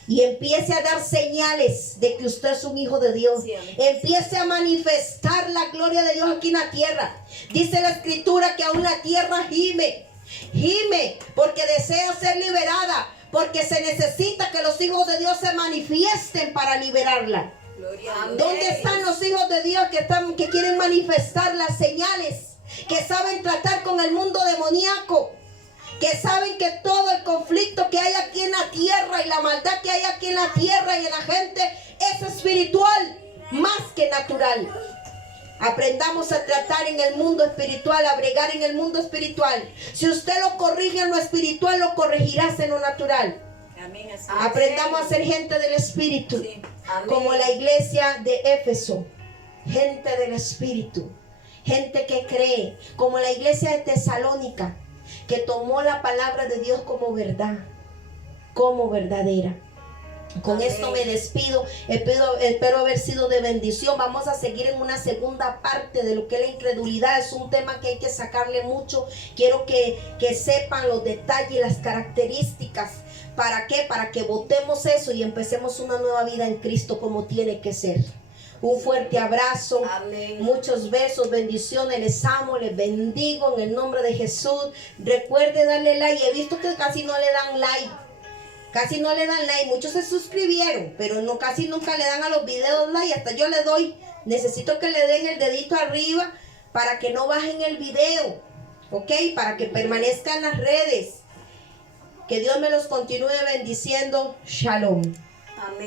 y empiece a dar señales de que usted es un hijo de Dios. Sí, amén. Empiece a manifestar la gloria de Dios aquí en la tierra. Dice la escritura que aún la tierra gime porque desea ser liberada, porque se necesita que los hijos de Dios se manifiesten para liberarla. Gloria a Dios. ¿Dónde están los hijos de Dios que quieren manifestar las señales? Que saben tratar con el mundo demoníaco, que saben que todo el conflicto que hay aquí en la tierra y la maldad que hay aquí en la tierra y en la gente es espiritual más que natural. Aprendamos a tratar en el mundo espiritual, a bregar en el mundo espiritual. Si usted lo corrige en lo espiritual, lo corregirás en lo natural. Amén, así es. Aprendamos a ser gente del espíritu, Sí. como la iglesia de Éfeso, gente del espíritu, gente que cree, como la iglesia de Tesalónica, que tomó la palabra de Dios como verdad, como verdadera. Con Amén. esto me despido. Espero haber sido de bendición. Vamos a seguir en una segunda parte de lo que es la incredulidad. Es un tema que hay que sacarle mucho. Quiero que sepan los detalles y las características. ¿Para qué? Para que votemos eso y empecemos una nueva vida en Cristo como tiene que ser. Un fuerte abrazo. Amén. Muchos besos, bendiciones. Les amo, les bendigo en el nombre de Jesús. Recuerde darle like. He visto que casi no le dan like. Casi no le dan like. Muchos se suscribieron, pero no, casi nunca le dan a los videos like. Hasta yo le doy. Necesito que le den el dedito arriba para que no bajen el video. ¿Ok? Para que permanezca en las redes. Que Dios me los continúe bendiciendo. Shalom. Amén.